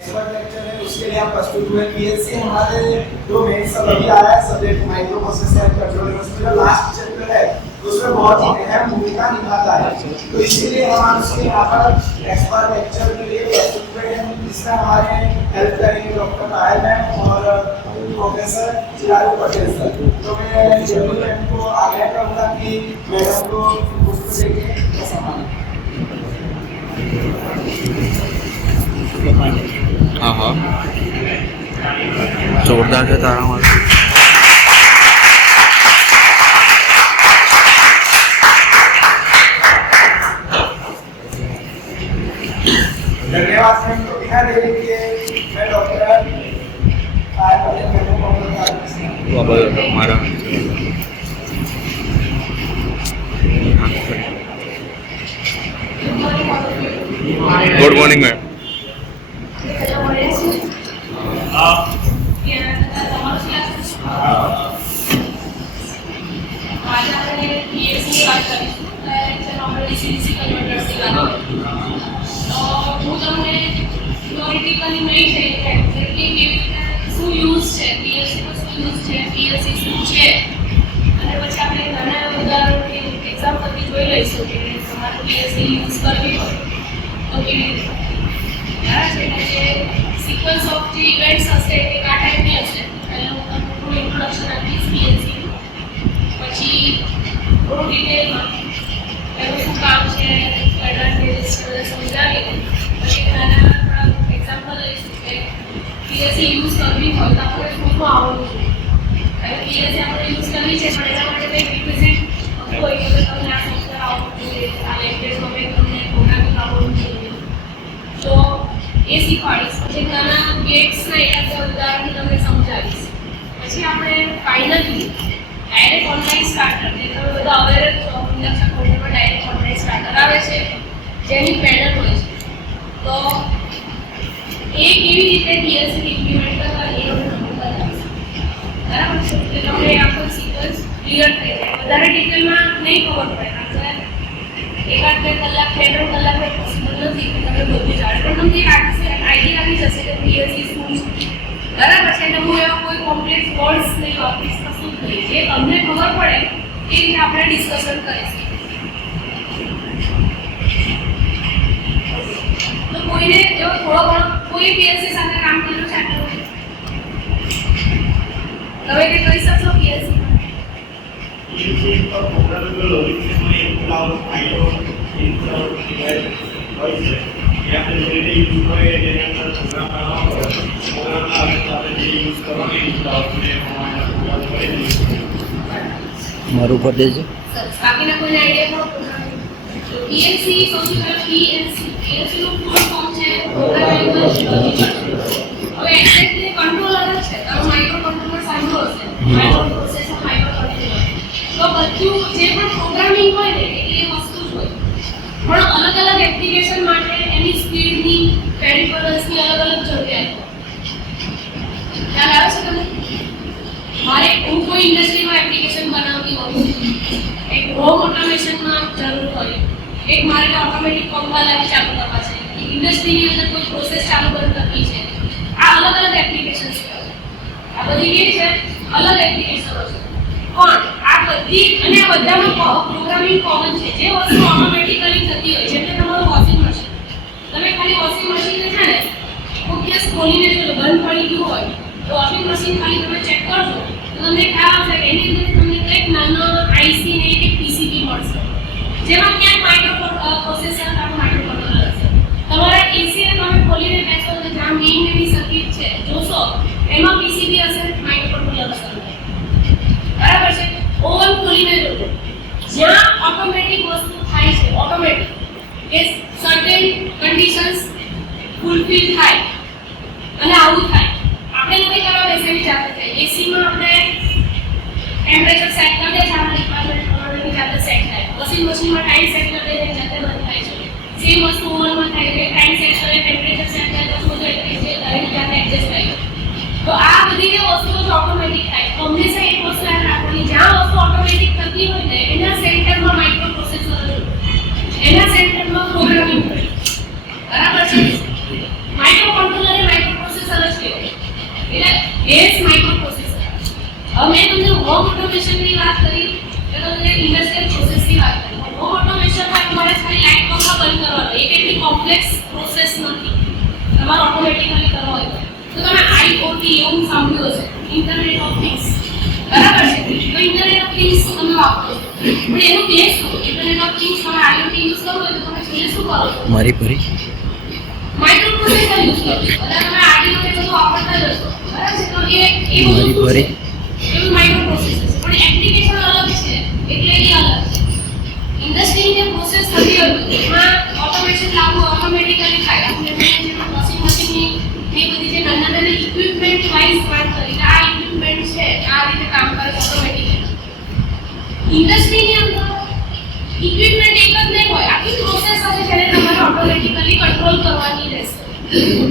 Expert lecture है, उसके लिए आप प्रस्तुत हुए। पीएलसी हमारे जो मेन सब अभी आया है subject micro processor and control unit, जो लास्ट चैप्टर है उसमें बहुत ही अहम भूमिका निभाता है। तो इसीलिए हम उसके यहाँ पर एक्सपर्ट लेक्चर के लिए प्रस्तुत हुए हैं, जिसमें हमारे हेल्प करेंगे डॉक्टर पायल मैम और प्रोफेसर चिराग पटेल सर। तो मैं जरूर मैम को आग्रह करूँगा कि मैडम को पुस्तक देके सम्मान। हाँ हाँ जोरदार से तारा मार। धन्यवाद मैम। तो बिना देरी के मैं डॉक्टर पायल पटेल मैडम को हमारा गुड मॉर्निंग मैम। હું તમને થિયોરિટિકલી નહીં છે એક્ઝેક્ટલી કેવી રીતે શું યુઝ છે પીએલસીનો શું યુઝ છે પીએલસી શું છે અને પછી આપણે ઘણા ઉદાહરણો એક્ઝામ્પલથી જોઈ લઈશું કે તમારે પીએલસી યુઝ કરવી હોય તો કેવી રીતે બરાબર છે. એટલે જે સિક્વન્સ ઓફ જે ઇવેન્ટ્સ હશે એ આ ટાઈપની હશે. પહેલાં હું તમને થોડું ઇન્ટ્રોડક્શન આપીશ પીએલસીનું, પછી થોડું ડિટેલમાં એનું શું કામ છે એડવાન્ટેજીસ સમજાવીને પછી નાના થોડા એક્ઝામ્પલ લઈશું કે પીએલસી યુઝ કરવી હોય તો આપણે શું શું આવડવું જોઈએ. અને પીએલસી આપણે યુઝ કરવી છે પણ એના માટે કંઈક રિક્વિઝિટ હોય કે તમને આ સોફ્ટવેર આવડવું જોઈએ, આ લેંગ્વેજમાં કંઈક તમને પ્રોગ્રામિંગ આવડવું જોઈએ, તો એ શીખવાડીશ. પછી નાના ગેટ્સના એકાદ ઉદાહરણ તમને સમજાવીશ. પછી આપણે ફાઇનલી ડાયરેક્ટ ઓનલાઈન સ્ટાર્ટર, જે તમે બધા અવેર જ છો, ઇન્ડક્શન મોડમાં ડાયરેક્ટ ઓનલાઈન સ્ટાર્ટર આવે છે જેની પેનલ હોય છે, તો એ કેવી રીતે પીએલસી ઇમ્પ્લિમેન્ટ કરવા એ આપણે બતાવીશું. બરાબર છે. એટલે તમને આખો સિક્વન્સ ક્લિયર થઈ જાય. વધારે ડિટેલમાં નહીં ખબર પડે કારણ કે એકાદ 2 કલાક 2-3 કલાક પોસિબલ નથી કે તમે બધું જાણો, પણ તમને એક આઈડિયા આવી જશે કે પીએલસી શું છે. બરાબર છે. એટલે હું એવા કોઈ કોમ્પ્લેક્સ વર્ડ્સ નહીં વાપરીશ, કશું જ નહીં. જે તમને ખબર પડે એ રીતે આપણે ડિસ્કશન કરીશું. તો કોઈને એવો થોડો ઘણો કોઈ પીએલસી સાથે કામ કર્યું છે આટલું તમે કંઈ કહી શકશો પીએલસી? મારું પર દેજો. બાકીના કોઈને આઈડિયા ખરો? પીએલસી સૌથી પહેલા પીએલસી નું ફૂલ ફોર્મ છે પ્રોગ્રામિંગ લોજિક. હવે એક્ઝેક્ટલી કંટ્રોલર જ છે. તમે માઇક્રો કંટ્રોલર સાંભળો હશે, માઇક્રો પ્રોસેસર, માઇક્રો કંટ્રોલર. તો બધું જે પણ પ્રોગ્રામિંગ હોય ને એ વસ્તુ જ હોય, પણ અલગ અલગ એપ્લિકેશન માટે એની સ્પીડની, પેરિફેરલ્સની અલગ અલગ જરૂરિયાત હોય. ખ્યાલ આવે છે તમને? મારે હું કોઈ ઇન્ડસ્ટ્રીમાં એપ્લિકેશન બનાવતી હોઉં, એક હોમ ઓટોમેશનમાં જરૂર હોય, એક મારે ઓટોમેટિક પંખા લાવી ચાલુ કરવા છે, ઇન્ડસ્ટ્રીની અંદર કોઈ પ્રોસેસ ચાલુ બંધ કરવી છે. આ અલગ અલગ એપ્લિકેશન્સ છે. આ બધી કેવી છે? અલગ એપ્લિકેશનો છે. પણ આ બધી અને આ બધામાં પ્રોગ્રામિંગ કોમન છે. જે વસ્તુ ઓટોમેટિકલી થતી હોય, જેમ કે તમારું વોશિંગ મશીન, તમે ખાલી વોશિંગ મશીનને છે ને ખૂબ દિવસ ખોલીને જો બંધ પડી ગયું હોય તો વોશિંગ મશીન ખાલી તમે ચેક કરજો તો તમને ખ્યાલ આવશે કે એની અંદર તમને કંઈક નાનો આઈસી ને એક પીસીબી મળશે, જેમાં ક્યાંક માઇક્રો પ્રોસેસર અથવા માઇક્રો કંટ્રોલર હશે. તમારા એસી ને તમે ખોલીને બેસો તો જ્યાં મેઇન એની સર્કિટ છે જોશો એમાં પીસીબી હશે, માઇક્રો કંટ્રોલર હશે. બરાબર છે. ઓવન ખોલીને જોજો, જ્યાં ઓટોમેટિક વસ્તુ થાય છે, ઓટોમેટિક કે સર્ટેન કન્ડિશન્સ ફૂલફિલ થાય અને આવું થાય. આપણે નથી કરવા બેસેલી જાતે થાય. એસીમાં આપણે ટેમ્પરેચર સેટ કરી દે છે, આપણા ડિપાર્ટમેન્ટ પ્રમાણે જાતે સેટ થાય. વોશિંગ મશીનમાં ટાઈમ સેટ કરી દે જાતે બંધ થાય છે. સેમ વસ્તુ ઓવનમાં થાય છે, ટાઈમ સેટ કરે, ટેમ્પરેચર સેટ કરે તો શું થાય છે દરેક જાતે એડજસ્ટ થાય. તો આ બધી જે વસ્તુઓ ઓટોમેટિક થાય. હંમેશા એક વસ્તુ યાદ રાખવાની, જ્યાં વસ્તુ ઓટોમેટિક થતી હોય ને એના સેન્ટરમાં માઇક્રો પ્રોસેસર હોય, એના સેન્ટરમાં પ્રોગ્રામિંગ હોય. બરાબર છે. Micro controller base micro processor. હવે મેં તમને હોમ ઓટોમેશનની વાત કરી તો તમને ઇન્ડસ્ટ્રીયલ પ્રોસેસની વાત કરી. હોમ ઓટોમેશનમાં તમારે ખાલી લાઇટ પંખા બંધ કરવાનો, એ કેટલી કોમ્પ્લેક્સ પ્રોસેસ નથી. તમારે ઓટોમેટિકલી કરવો હોય તો તમે IoT એવું સાંભળ્યું હશે, ઇન્ટરનેટ ઓફ થિંગ્સ, બરાબર છે? તો ઇન્ટરનેટ ઓફ થિંગ્સ તમે વાપરો છો, પણ એનું બેઝ શું? ઇન્ટરનેટ ઓફ થિંગ્સ તમે IoT યુઝ કરો હોય તો તમે શું કરો છો? મારી પરી માઇક્રો પ્રોસેસર યુઝ કરો છો. અને તમે આર્ડિનો ને બધું વાપરતા જ હશો, બરાબર છે? તો એ બધું મારી પરી એવું માઇક્રો પ્રોસેસર છે, પણ એપ્લિકેશન અલગ છે, એટલે એ અલગ છે. ઇન્ડસ્ટ્રીની જે પ્રોસેસ થતી હોય એમાં ઓટોમેશન લાગુ ઓટોમેટિકલી થાય. આપણે જેમાં વોશિંગ મશીનની એ બધી જે નાના નાના ઇક્વિપમેન્ટ વાઇઝ વાત કરી કે આ ઇક્વિપમેન્ટ છે આ રીતે કામ કરે ઓટોમેટિકલી. ઇન્ડસ્ટ્રીની અંદર ઇક્વિપમેન્ટ એક જ નહીં હોય, આખી પ્રોસેસ હશે જેને તમારે ઓટોમેટિકલી કંટ્રોલ કરવાની રહેશે.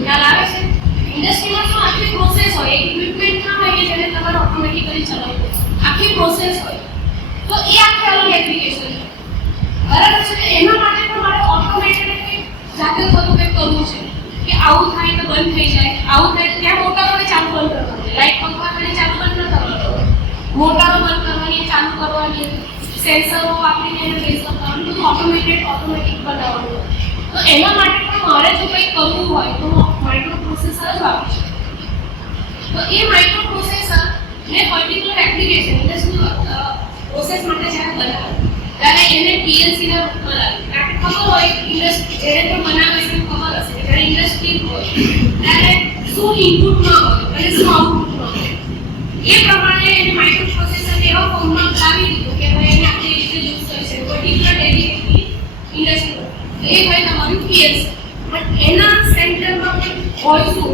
ખ્યાલ આવે છે? ઇન્ડસ્ટ્રીમાં શું આખી પ્રોસેસ હોય, એક ઇક્વિપમેન્ટ ના હોય કે જેને તમારે ઓટોમેટિકલી ચલાવવું, આખી પ્રોસેસ હોય. તો એ આખી અલગ એપ્લિકેશન છે, બરાબર છે? એના માટે પણ મારે ઓટોમેટિકલી જાતે થોડું કંઈક કરવું છે કે આવું થાય તો બંધ થઈ જાય, આવું થાય તો ત્યાં મોટરોને ચાલુ બંધ કરવાની, લાઇટ પંખાને ચાલુ બંધ ન કરવાનું, મોટરો બંધ કરવાની, ચાલુ કરવાની, સેન્સરો વાપરીને એને બેઝ કરવાનું, બધું ઓટોમેટિક બનાવવાનું. તો એના માટે પણ મારે જો કંઈક કરવું હોય તો માઇક્રો પ્રોસેસર જ વાપરી શકું. તો એ માઇક્રો પ્રોસેસર ને પર્ટિક્યુલર એપ્લિકેશન ઇન્ડસ્ટ્રીયલ પ્રોસેસ માટે જ્યારે બનાવે ત્યારે એને PLC ના રૂપમાં લાગે. આપણે ખબર હોય ઇન્ડસ્ટ્રી જ્યારે પણ બનાવે છે ખબર હશે કે જ્યારે ઇન્ડસ્ટ્રી હોય ત્યારે શું ઇનપુટમાં હોય અને શું આઉટપુટમાં હોય. એ પ્રમાણે એને માઇક્રો પ્રોસેસર એવા ફોર્મમાં લાવી દીધું કે ભાઈ એને આપણે રીતે યુઝ કરી છે પર્ટિક્યુલર ડેડિકેટેડ ઇન્ડસ્ટ્રી. એ ભાઈ તમારું PLC, પણ એના સેન્ટરમાં પણ હોય શું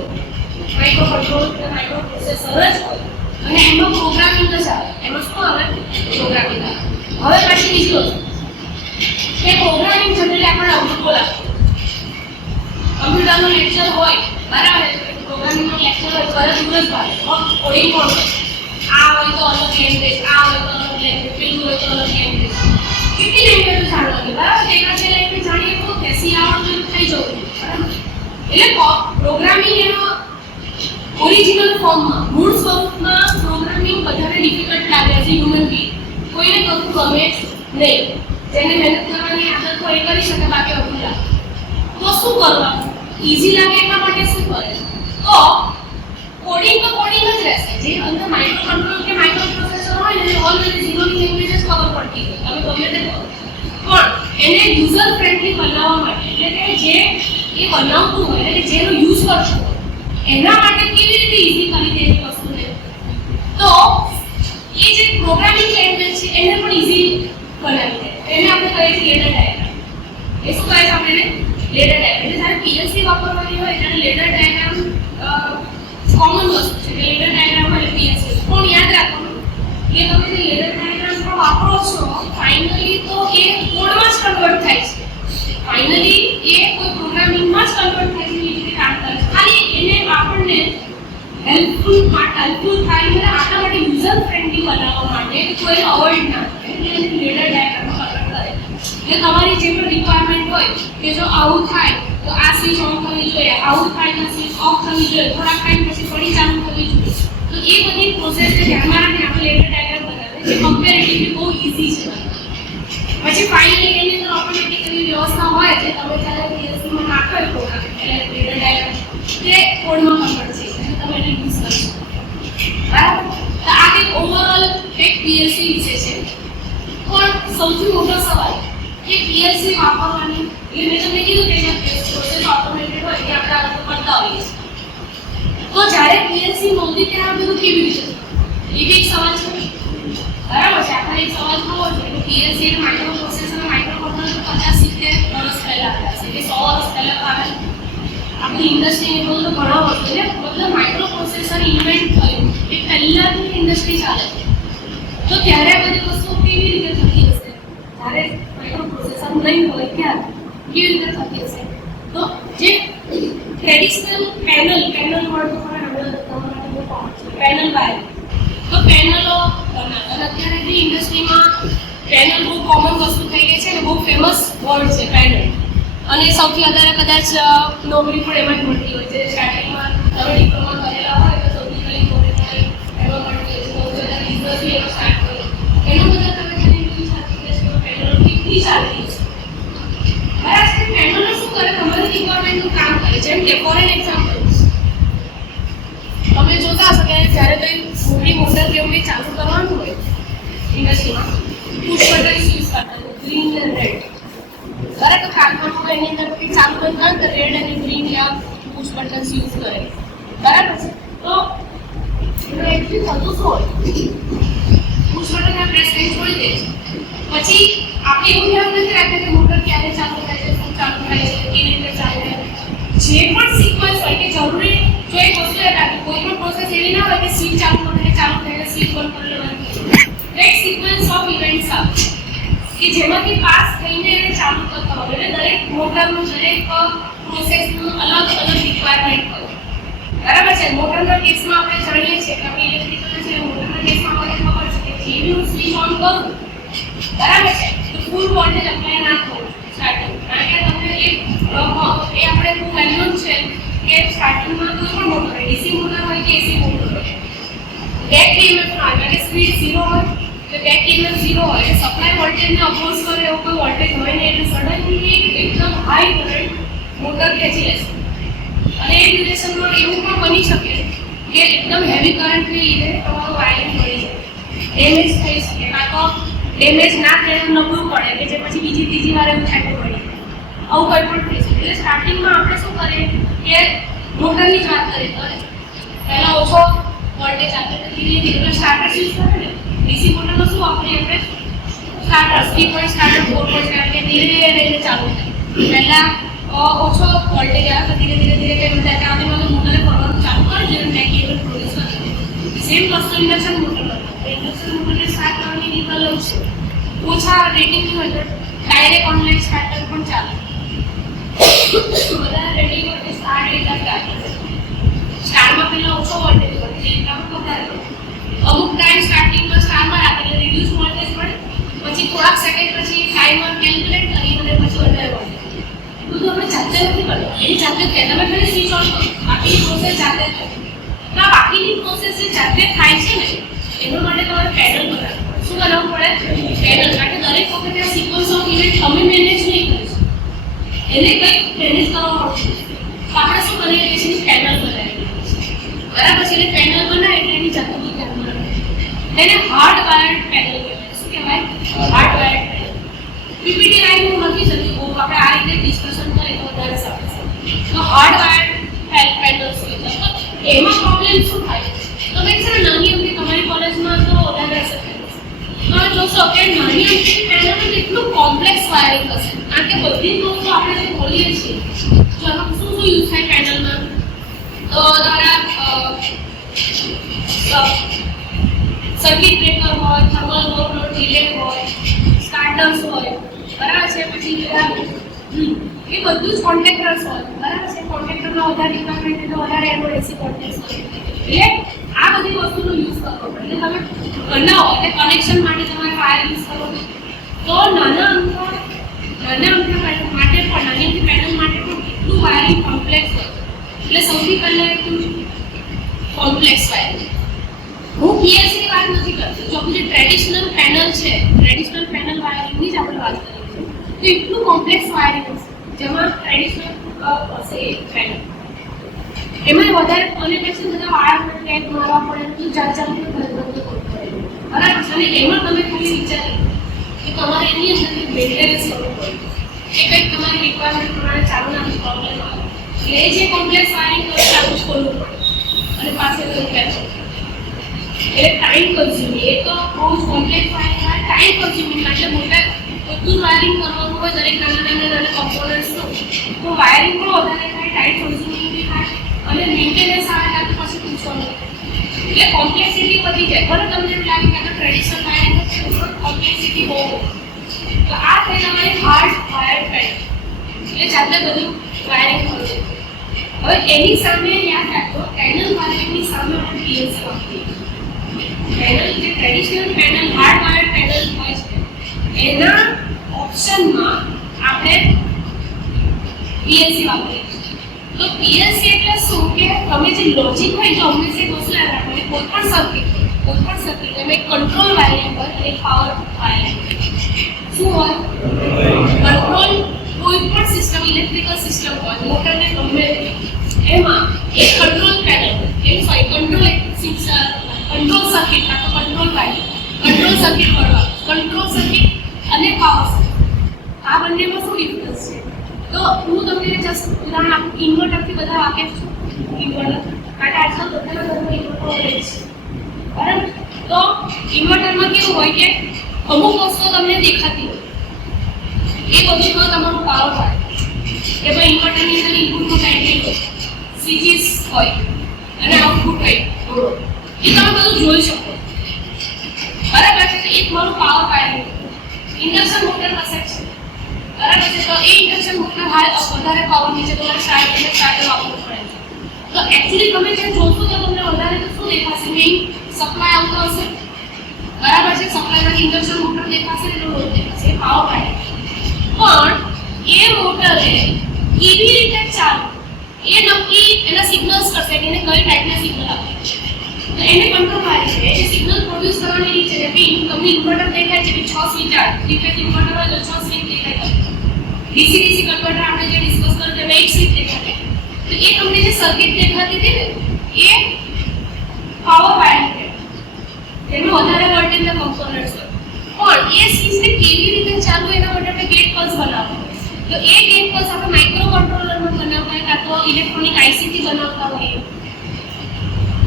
માઇક્રો કંટ્રોલ કે માઇક્રો પ્રોસેસર જ હોય અને એમાં પ્રોગ્રામિંગ જ આવે. એમાં શું આવે? પ્રોગ્રામિંગ આવે. હવે પછી બીજું કે પ્રોગ્રામિંગ જનરલી આપણે અવગુણ બોલાવશું. કમ્પ્યુટરનો લેક્ચર હોય બરાબર, પ્રોગ્રામિંગનો લેક્ચર હોય ઘરે દૂર જ ભાવે કોડિંગ કોણ હોય, આ હોય તો અલગ લેંગ્વેજ, આ હોય તો અલગ લેંગ્વેજ, પેલું હોય તો અલગ લેંગ્વેજ. કેટલી લેંગ્વેજ જાણવાની, બરાબર? એકાદ લેંગ્વેજ જાણીએ તો બેસી આવડતું થઈ જવું, બરાબર? એટલે પ્રોગ્રામિંગ એનો ઓરિજિનલ ફોર્મમાં મૂળ સ્વરૂપમાં પ્રોગ્રામિંગ બધાને ડિફિકલ્ટ લાગે છે હ્યુમન બીંગ. કોઈને કરવું ગમે નહીં, જેને મહેનત કરવાની આદત હોય એ કરી શકે, બાકી અઘરું લાગે. તો શું કરવાનું? ઇઝી લાગે એટલા માટે શું કરે? તો કોડિંગ જ રહેશે. જે અંદર માઇક્રો કંટ્રોલ કે માઇક્રો પ્રોસેસર હોય ને ઓલરેડી ઝીરોની લેંગ્વેજ જ ખબર પડતી હોય, તમે ગમે તે કરો. પણ એને યુઝર ફ્રેન્ડલી બનાવવા માટે, એટલે કે જે એ બનાવતું હોય એટલે જેનો યુઝ કરતો હોય એના માટે કેવી રીતે ઇઝી કરી દે એ વસ્તુને, તો એ જે પ્રોગ્રામિંગ લેંગ્વેજ છે એને પણ ઇઝી બનાવી દે. એને આપણે કહીએ છીએ લેડર ડાયાગ્રામ. એ શું કહે છે આપણે? Ladder diagram. એટલે જ્યારે PLC વાપરવાની હોય ત્યારે લેડર ડાયાગ્રામ કોમન વસ્તુ છે કે લેડર ડાયાગ્રામ એટલે PLC. પણ યાદ રાખવાનું કે તમે જે લેડર ડાયાગ્રામ પણ વાપરો છો ફાઇનલી તો એ કોડમાં જ કન્વર્ટ થાય છે. ફાઇનલી એ કોઈ પ્રોગ્રામિંગમાં જ કન્વર્ટ થાય છે, એ રીતે કામ કરે છે. ખાલી એને આપણને હેલ્પફુલ થાય એટલે આપણા માટે યુઝર ફ્રેન્ડલી બનાવવા માટે કોઈ અવોઇડ ના થાય એટલે એને લેડર ડાયાગ્રામમાં કન્વર્ટ કરે. એટલે તમારી જે પણ રિક્વાયરમેન્ટ હોય કે જો આવું થાય તો આ સ્વિચ ઓન કરવી જોઈએ, આવું થાય તો સ્વિચ ઓફ કરવી જોઈએ, થોડાક ટાઈમ પછી ફરી ચાલુ કરવી જોઈએ. તો એ બધી પ્રોસેસને ધ્યાનમાં રાખીને આપણે લેડર ડાયાગ્રામ બનાવે જે કમ્પેરેટિવલી બહુ ઇઝી છે. પછી ફાઇનલી એની અંદર ઓટોમેટિકલી વ્યવસ્થા હોય છે, તમે જ્યારે PLCમાં નાખો પ્રોગ્રામ એટલે લેડર ડાયાગ્રામ તે કોડમાં કન્વર્ટ થઈ જાય, તમે એને યુઝ કરી શકો, બરાબર? તો આ એક ઓવરઓલ એક PLC વિશે છે. પણ સૌથી મોટો સવાલ કે PLC વાપરવાની, એટલે મેં તમને કીધું કે જે પ્રોસેસ ઓટોમેટેડ હોય એ આપણે આગળ કરતા હોઈએ છીએ. તો જ્યારે PLC નહોતી ત્યારે બધું કેવી રીતે એ બી એક સવાલ છે, બરાબર છે? આપણે એક સવાલ થવો જોઈએ કે PLC અને માઇક્રો પ્રોસેસર માઇક્રો કંટ્રોલર 50-70 વર્ષ પહેલા આવ્યા છે કે 100 વર્ષ પહેલા આવે. આપણી ઇન્ડસ્ટ્રી બધું તો ઘણા વર્ષ એટલે મતલબ માઇક્રો પ્રોસેસર ઇન્વેન્ટ થયું એ પહેલાંની ઇન્ડસ્ટ્રી ચાલે છે. તો ત્યારે આ બધી વસ્તુઓ કેવી રીતે થતી હશે? જ્યારે માઇક્રો પ્રોસેસર નહીં હોય ત્યારે કેવી રીતે થતી હશે? તો જે ટ્રેડિશનલ પેનલ વર્ડ તો પણ પેનલ વાયર, તો પેનલો બનાવે. અને અત્યારે જે ઇન્ડસ્ટ્રીમાં પેનલ બહુ કોમન વસ્તુ થઈ ગઈ છે ને, બહુ ફેમસ વર્ડ છે પેનલ. અને સૌથી વધારે કદાચ નોકરી પણ એમાં જ મળતી હોય છે. સ્ટાર્ટિંગમાં તમે ડિપ્લોમા કરેલા હોય તો સૌથી પહેલી નોકરી ઇન્ડસ્ટ્રીમાં પુશ બટન યુઝ કરતા ગ્રીન અને રેડ. બરાબર, તો કારખાનામાં એની અંદર કંઈક ચાલુ બંધ કરે તો રેડ અને ગ્રીન યા પુશ બટન યુઝ કરે. બરાબર છે, તો એકચ્યુઅલી થતું શું હોય, પુશ બટન પ્રેસ કરી છોડી દે છે, પછી આપણે એવું ધ્યાન નથી રાખતા કે મોટર ક્યારે ચાલુ થાય છે, શું ચાલુ થાય છે, કેવી રીતે ચાલે છે. જે પણ સિક્વન્સ હોય કે જરૂરી જો એક વસ્તુ યાદ રાખી, કોઈ પણ પ્રોસેસ એવી ના હોય કે સ્વિચ ચાલુ કરીને ચાલુ થાય સ્વિચ બંધ કરી લેવાની. એક સિક્વન્સ ઓફ ઇવેન્ટ્સ આવે કે જેમાંથી પાસ થઈને એને ચાલુ કરતા હોય. એટલે દરેક મોટરનું દરેક પ્રોસેસનું અલગ અલગ રિક્વાયરમેન્ટ હોય. બરાબર છે, મોટરના કેસમાં આપણે જાણીએ છીએ કે આપણે ઇલેક્ટ્રિકલ છે, મોટરના કેસમાં આપણને ખબર છે કે જેવી હું સ્વિચ ઓન કરું, બરાબર છે, તો ફૂલ વોલ્ટેજ અપ્લાય ના થવું સ્ટાર્ટિંગ. કારણ કે તમને એ આપણે ખૂબ વેલ્યુમ છે કે સ્ટાર્ટિંગમાં કોઈ પણ મોટર હોય, ડીસી મોટર હોય કે એસી મોટર હોય, બેક ઈએમએફ ના આવે, એટલે સ્પીડ 0 હોય તો બેક ઈએમએફ 0 હોય, એટલે સપ્લાય વોલ્ટેજને અપોઝ કરે એવો કોઈ વોલ્ટેજ હોય નહીં, એટલે સડનલી એકદમ હાઈ કરંટ મોટર ખેંચી લેશે. અને એ ડ્યુરેશનમાં એવું પણ બની શકે કે એકદમ હેવી કરંટને લીધે તમારું વાયરિંગ પડી જાય, ડેમેજ થઈ શકે, કાં તો ડેમેજ ના થાય નબળું પડે કે જે પછી બીજી ત્રીજી વાર એવું થાય પડી જાય, આવું કંઈ પણ થઈ શકે. એટલે સ્ટાર્ટિંગમાં આપણે શું કરીએ કે મોટરની જ વાત કરીએ તો પહેલાં ઓછો વોલ્ટેજ આપે તો ધીરે ધીરે સ્ટાર્ટર યુઝ કરે ને, ડીસી મોટરમાં શું વાપરીએ આપણે સ્ટાર્ટર 3 સ્ટાર્ટર 4 સ્ટાર્ટર ધીરે રહીને ચાલુ થાય. પહેલાં ઓછો વોલ્ટેજ આવે તો ધીરે ધીરે કેમ થાય કે આપણે મોટરને ફરવાનું ચાલુ કરી દે બેક ઈએમએફ પ્રોડ્યુસ કરે. સેમ વસ્તુ ઇન્ડક્શન મોટરમાં થાય. ઇન્ડક્શન મોટરને સ્ટાર્ટ કરવાની રીત અલગ છે. ઓછા રેટિંગની હોય તો ડાયરેક્ટ ઓનલાઈન સ્ટાર્ટર પણ ચાલે. બધા રેટિંગ હોય તો સ્ટાર્ટ એટલા ચાલે. સ્ટારમાં પહેલાં ઓછો વોલ્ટેજ હોય એટલે એટલામાં વધારે હોય. અમુક ટાઈમ સ્ટાર્ટિંગમાં સ્ટારમાં રાખે એટલે રિડ્યુસ વોલ્ટેજ મળે, પછી થોડાક સેકન્ડ પછી ટાઈમર કેલ્ક્યુલેટ કરી અને પછી વધારે વોલ્ટેજ. બધું આપણે જાતે નથી કરતા, એની જાતે થાય. તમે ખાલી સ્વિચ ઓન કરો, બાકીની પ્રોસેસ જાતે થાય. તો આ બાકીની પ્રોસેસ જે જાતે થાય છે ને એના માટે તમારે પેનલ બનાવવું પડે. શું બનાવવું પડે? પેનલ. કારણ કે દરેક વખતે આ સિક્વન્સ ઓફ ઇવેન્ટ તમે મેનેજ નહીં કરીશું, એને કંઈક મેનેજ કરવા પડશે. તો આપણે શું બનાવીએ છીએ? પેનલ બનાવીએ. બરાબર છે, એટલે પેનલ બનાવે એટલે એની જાતે ધ્યાનમાં રાખે. એને હાર્ડ વાયર્ડ પેનલ કહેવાય. શું કહેવાય? Hard wired panel. PPT line હું નથી શકતી, બહુ આપણે આ રીતે ડિસ્કશન કરીએ તો વધારે સારું છે. તો હાર્ડ વાયર્ડ પેનલ્સ હોય છે. એમાં પ્રોબ્લેમ શું થાય? તમે છે ને નાની અમથી તમારી કોલેજમાં તો વધારે હશે. તમે જોશો કે નાની અમથી પેનલમાં કેટલું કોમ્પ્લેક્સ વાયરિંગ હશે. કારણ કે બધી જ વસ્તુ આપણે જે બોલીએ છીએ જો એમાં શું યુઝ થાય પેનલમાં, તો તમારા સર્કિટ બ્રેકર હોય, થર્મલ ઓવરલોડ રિલે હોય, સ્ટાર્ટર્સ હોય, બરાબર છે, પછી એ બધું જ કોન્ટેક્ટર્સ હોય. બરાબર છે, કોન્ટેક્ટરમાં વધારે રિક્વાયરમેન્ટ એટલે વધારે એમઓએસસી કોન્ટેક્ટ્સ હોય. એટલે આ બધી વસ્તુનો યુઝ કરવો પડે. એટલે તમે બનાવો એટલે કનેક્શન માટે તમારે વાયર યુઝ કરવો તો નાના અમથા માટે પણ નાની અમથી પેનલ માટે પણ એટલું વાયરિંગ કોમ્પ્લેક્સ હોય. એટલે સૌથી પહેલાં એટલું કોમ્પ્લેક્સ વાયરિંગ. હું પીએલસીની વાત નથી કરતી, જો આપણે જે ટ્રેડિશનલ પેનલ છે, ટ્રેડિશનલ પેનલ વાયરિંગની જ આપણે વાત કરીએ છીએ, તો એટલું કોમ્પ્લેક્સ વાયરિંગ હશે જેમાં ટ્રેડિશનલ હશે એ પેનલ. એમાં વધારે કનેક્શન બધા વાયર ટેગ મારવા પડે, તો જાત જાતનું કરવું પડે. બરાબર છે, અને એમાં તમે ખાલી વિચારી કે તમારે એની અંદર મેન્ટેનન્સ કરવું પડે. એ કંઈક તમારી રિક્વાયરમેન્ટ પ્રમાણે ચાલુ નાખી પ્રોબ્લેમ આવે એટલે એ જે કોમ્પ્લેક્સ વાયરિંગ કરે ચાલુ જ ખોલવું પડે અને પાછળ રિપેર કરવું. એટલે ટાઈમ કન્ઝ્યુમિંગ, એ તો બહુ જ કોમ્પ્લેક્સ વાયરિંગ હોય, ટાઈમ કન્ઝ્યુમિંગ. એટલે મોટા બધું વાયરિંગ કરવાનું હોય દરેક નાના કમ્પોનન્ટ્સનું, તો વાયરિંગ પણ વધારે થાય, ટાઈમ કન્ઝ્યુમિંગ બી થાય અને મેન્ટેનન્સ આવે ત્યાં તો પછી પૂછવાનું. એટલે કોમ્પ્લેક્સિટી વધી જાય. ભલે તમને એમ લાગે કે ટ્રેડિશનલ વાયરિંગ છે પણ કોમ્પ્લેક્સિટી બહુ હોય. તો આ થઈ તમારી હાર્ડ વાયર પેનલ, એટલે જાતે બધું વાયરિંગ કરવું. હવે એની સામે યાદ રાખો, પેનલ વાયરિંગની સામે આપણે પીએલસી વાપરીએ. પેનલ જે traditional panel hard wire panel હોય છે એના ઓપ્શનમાં આપણે પીએલસી વાપરીએ. તો પીએલસી એટલે શું કે તમે જે લોજિક હોય તો હંમેશા એક વસ્તુ યાદ રાખો, કોઈ પણ સર્કિટ એમાં એક કંટ્રોલ વાયરિંગ હોય અને એક પાવર વાયરિંગ. શું હોય? કંટ્રોલ કોઈ પણ સિસ્ટમ, ઇલેક્ટ્રિકલ સિસ્ટમ હોય, મોટરને ગમે એમાં એક કંટ્રોલ પેનલ કંટ્રોલ સર્કિટ કાં તો કંટ્રોલ વાયર કંટ્રોલ સર્કિટ મળવા. કંટ્રોલ સર્કિટ અને પાવર સર્કિટ આ બંનેમાં શું ડિફરન્સ છે? તો હું તમને જસ્ટ ઉદાહરણ આપું. ઇન્વર્ટરથી બધા વાકેફ છો? ઇન્વર્ટર કારણ કે આજકાલ બધાના ઘરમાં ઇન્વર્ટર હોય છે, બરાબર? તો ઇન્વર્ટરમાં કેવું હોય કે અમુક વસ્તુઓ તમને દેખાતી હોય, એ બધું તમારું પાવર હોય કે ભાઈ ઇન્વર્ટરની અંદર ઇનપુટનું ટાઈમિંગ હોય, સ્વિચીસ હોય અને આઉટપુટ હોય, એ તમે બધું જોઈ શકો, બરાબર છે? તો એ તમારું પાવર વાયરિંગ. ઇન્ડક્શન મોટર પાસે છે, બરાબર છે? તો એ ઇન્ડક્શન મોટર વધારે પાવર નીચે તમારે સ્ટાર્ટર આપવું પડે. તો એકચ્યુઅલી તમે જે જોશો તો તમને વધારે તો શું દેખાશે? મેઇન સપ્લાય આવતો હશે, બરાબર છે? સપ્લાયમાંથી ઇન્ડક્શન મોટર દેખાશે, એનો લોડ દેખાશે, પાવર વાયરિંગ. પણ એ મોટરે કેવી રીતે ચાલે એ નક્કી એના સિગ્નલ્સ કરશે કે એને કઈ ટાઈપના સિગ્નલ આપે. તો એને કંટ્રોલ વાયરિંગ છે. એ સિગ્નલ પ્રોડ્યુસ કરવાની રીત છે કે તમને ઇન્વર્ટર દેખાય છે કે 6 સ્વિચ આવે, 3 ફેઝ ઇન્વર્ટર હોય તો 6 સ્વિચ દેખાય. ડીસી કન્વર્ટર આપણે જે ડિસ્કસ કર્યું તેમાં 1 સ્વિચ દેખાય. તો એ તમને જે સર્કિટ દેખાતી હતી ને એ પાવર વાયરિંગ છે. તેમાં વધારે વોલ્ટેજના કમ્પોનન્ટ્સ હોય. પણ એ સ્વિચને કેવી રીતે ચાલુ એના માટે આપણે ગેટ પલ્સ બનાવવા. તો એ ગેટ પલ્સ આપણે માઇક્રો કંટ્રોલરમાં બનાવતા હોય કાં તો ઇલેક્ટ્રોનિક આઈસીથી બનાવતા હોઈએ.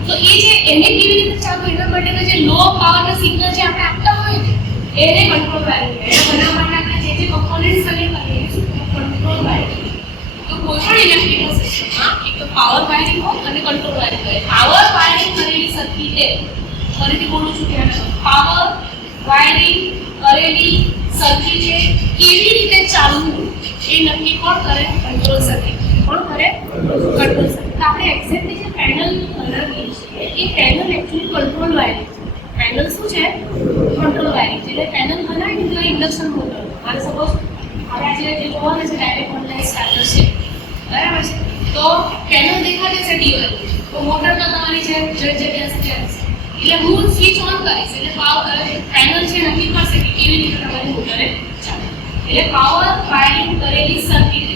તો એ જે એને કેવી રીતે ચાલુ એના માટેના જે લો પાવરના સિગ્નલ જે આપણે આપતા હોય ને એને કંટ્રોલ વાયરિંગ કહેવાય. એના બનાવવા માટે આપણે જે કમ્પોનન્ટ્સ કનેક્ટ કરીએ કંટ્રોલ વાયરિંગ. તો કોઈ પણ ઇલેક્ટ્રિકલ સિસ્ટમમાં એક તો પાવર વાયરિંગ હોય અને કંટ્રોલ વાયરિંગ હોય. પાવર વાયરિંગ કરેલી સર્કિટે, ફરીથી બોલું છું ધ્યાન રાખો, પાવર વાયરિંગ કરેલી સર્કિટે કેવી રીતે ચાલવું એ નક્કી કોણ કરે? Control circuit. કોણ કરે? Control circuit. તો આપણે એક્ઝેક્ટલી જે પેનલ બનાવીએ છીએ એ પેનલ એકચ્યુઅલી કંટ્રોલ વાયરિંગ છે. પેનલ શું છે? કંટ્રોલ વાયરિંગ છે. એટલે પેનલ બનાવી એટલે ઇન્ડક્શન મોટર. મારે સપોઝ હવે આજે જે જોવાનું છે ડાયરેક્ટ ઓનલાઈન સ્ટાર્ટર છે, બરાબર છે? તો પેનલ દેખાડે છે ડીઓએલ, તો મોટર તો તમારી છે જગ્યા છે. એટલે હું સ્વિચ ઓન કરીશ એટલે પાવર પેનલ છે નક્કી કરશે કે કેવી રીતે તમારી મોટરે ચાલે. એટલે પાવર વાયરિંગ કરેલી સર્કિટ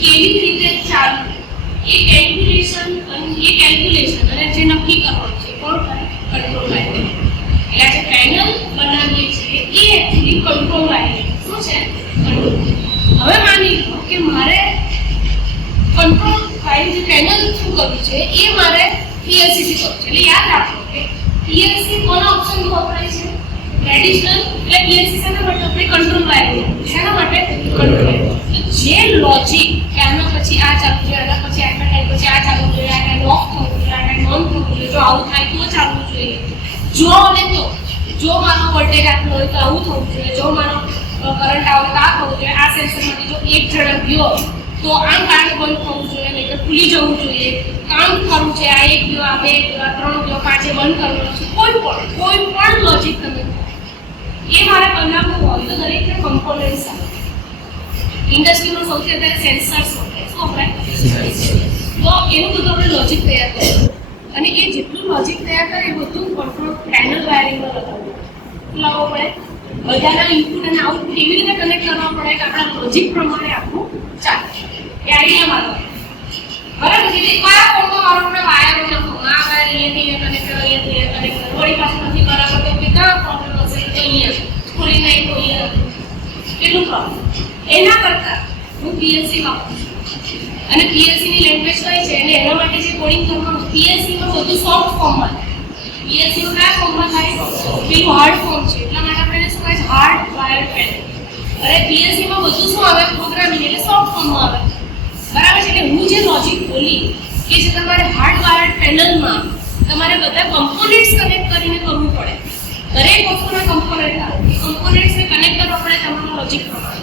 કેવી રીતે ચાલવું એ કેલ્ક્યુલેશન અને જે નક્કી કરવાનું છે કોણ કરે? Control wiring. એટલે આજે પેનલ બનાવીએ છીએ એ એકચ્યુઅલી કંટ્રોલ વાયરિંગ. શું છે? કંટ્રોલ. હવે માની લો કે મારે કંટ્રોલ વાયરિંગ જે પેનલ શું કરવું છે એ મારે પીએલસીથી કરવું છે. એટલે યાદ રાખો કે પીએલસી કોના ઓપ્શનમાં વપરાય છે? ટ્રેડિશનલ. એટલે પીએલસી શેના માટે આપણે કંટ્રોલ વાયરિંગ. શેના માટે? Control wiring. જે લોજિક કે આના પછી આ ચાલુ છે, આના પછી આટલા ટાઈમ પછી આ ચાલુ જોઈએ, આ ટાઈમ ઓફ થવું જોઈએ, આ ટાઈમ ઓન થવું જોઈએ, જો આવું થાય તો ચાલવું જોઈએ, જો અને તો, જો મારો વોલ્ટેજ આટલો હોય તો આવું થવું જોઈએ, જો મારો કરંટ આવે તો આ થવું જોઈએ, આ સેન્સરમાંથી જો એક ઝડપ ગયો તો આમ કાર્ડ બંધ થવું જોઈએ, નહીં તો ખુલી જવું જોઈએ, કામ કરવું છે, આ 1 ગયો, આ 2 ગયો, આ 3 ગયો, 5 બંધ કરવાનું છે. કોઈ પણ લોજિક તમે એ મારે બનાવવું હોય તો દરેકના કમ્પોનન્ટ્સ આવે. ઇન્ડસ્ટ્રીમાં સૌથી વધારે સેન્સર્સ વપરાય. શું વપરાય? તો એનું બધું આપણે લોજિક તૈયાર કરીએ અને એ જેટલું લોજિક તૈયાર કરે એ બધું કંટ્રોલ પેનલ વાયરિંગમાં લગાવવું લાવવો પડે. બધાના ઇનપુટ અને આઉટપુટ એવી રીતે કનેક્ટ કરવા પડે કે આપણા લોજિક પ્રમાણે આખું ચાલે. એ આઈડિયા મારો બરાબર છે. કયા ફોર્મમાં મારો આપણે વાયરો નાખો, આ વાયર અહીંયાથી કનેક્ટ કરો, અહીંયાથી કનેક્ટ કરો, વળી પાસે નથી બરાબર તો કે કયા પ્રોબ્લેમ હશે તો અહીંયા ખુલી નહીં તો અહીંયા એટલું પ્રોબ્લેમ. એના કરતાં હું પીએલસી વાપરું છું અને પીએલસીની લેંગ્વેજ કઈ છે અને એના માટે જે કોડિંગ કરવાનું પીએલસીમાં બધું સોફ્ટ ફોર્મમાં થાય. પીએલસીમાં કયા ફોર્મમાં થાય? પેલું હાર્ડ ફોર્મ છે એટલા માટે આપણે શું કહે છે? Hard wire panel. અરે પીએલસીમાં બધું શું આવે? પ્રોગ્રામિંગ એટલે સોફ્ટ ફોર્મમાં આવે, બરાબર છે? એટલે હું જે લોજિક બોલી કે જે તમારે હાર્ડ વાયર પેનલમાં તમારે બધા કમ્પોનન્ટ્સ કનેક્ટ કરીને કરવું પડે. દરેક વસ્તુના કમ્પોનન્ટ આવે, એ કમ્પોનન્ટ્સને કનેક્ટ કરવા પડે તમારા લોજિક પ્રમાણે,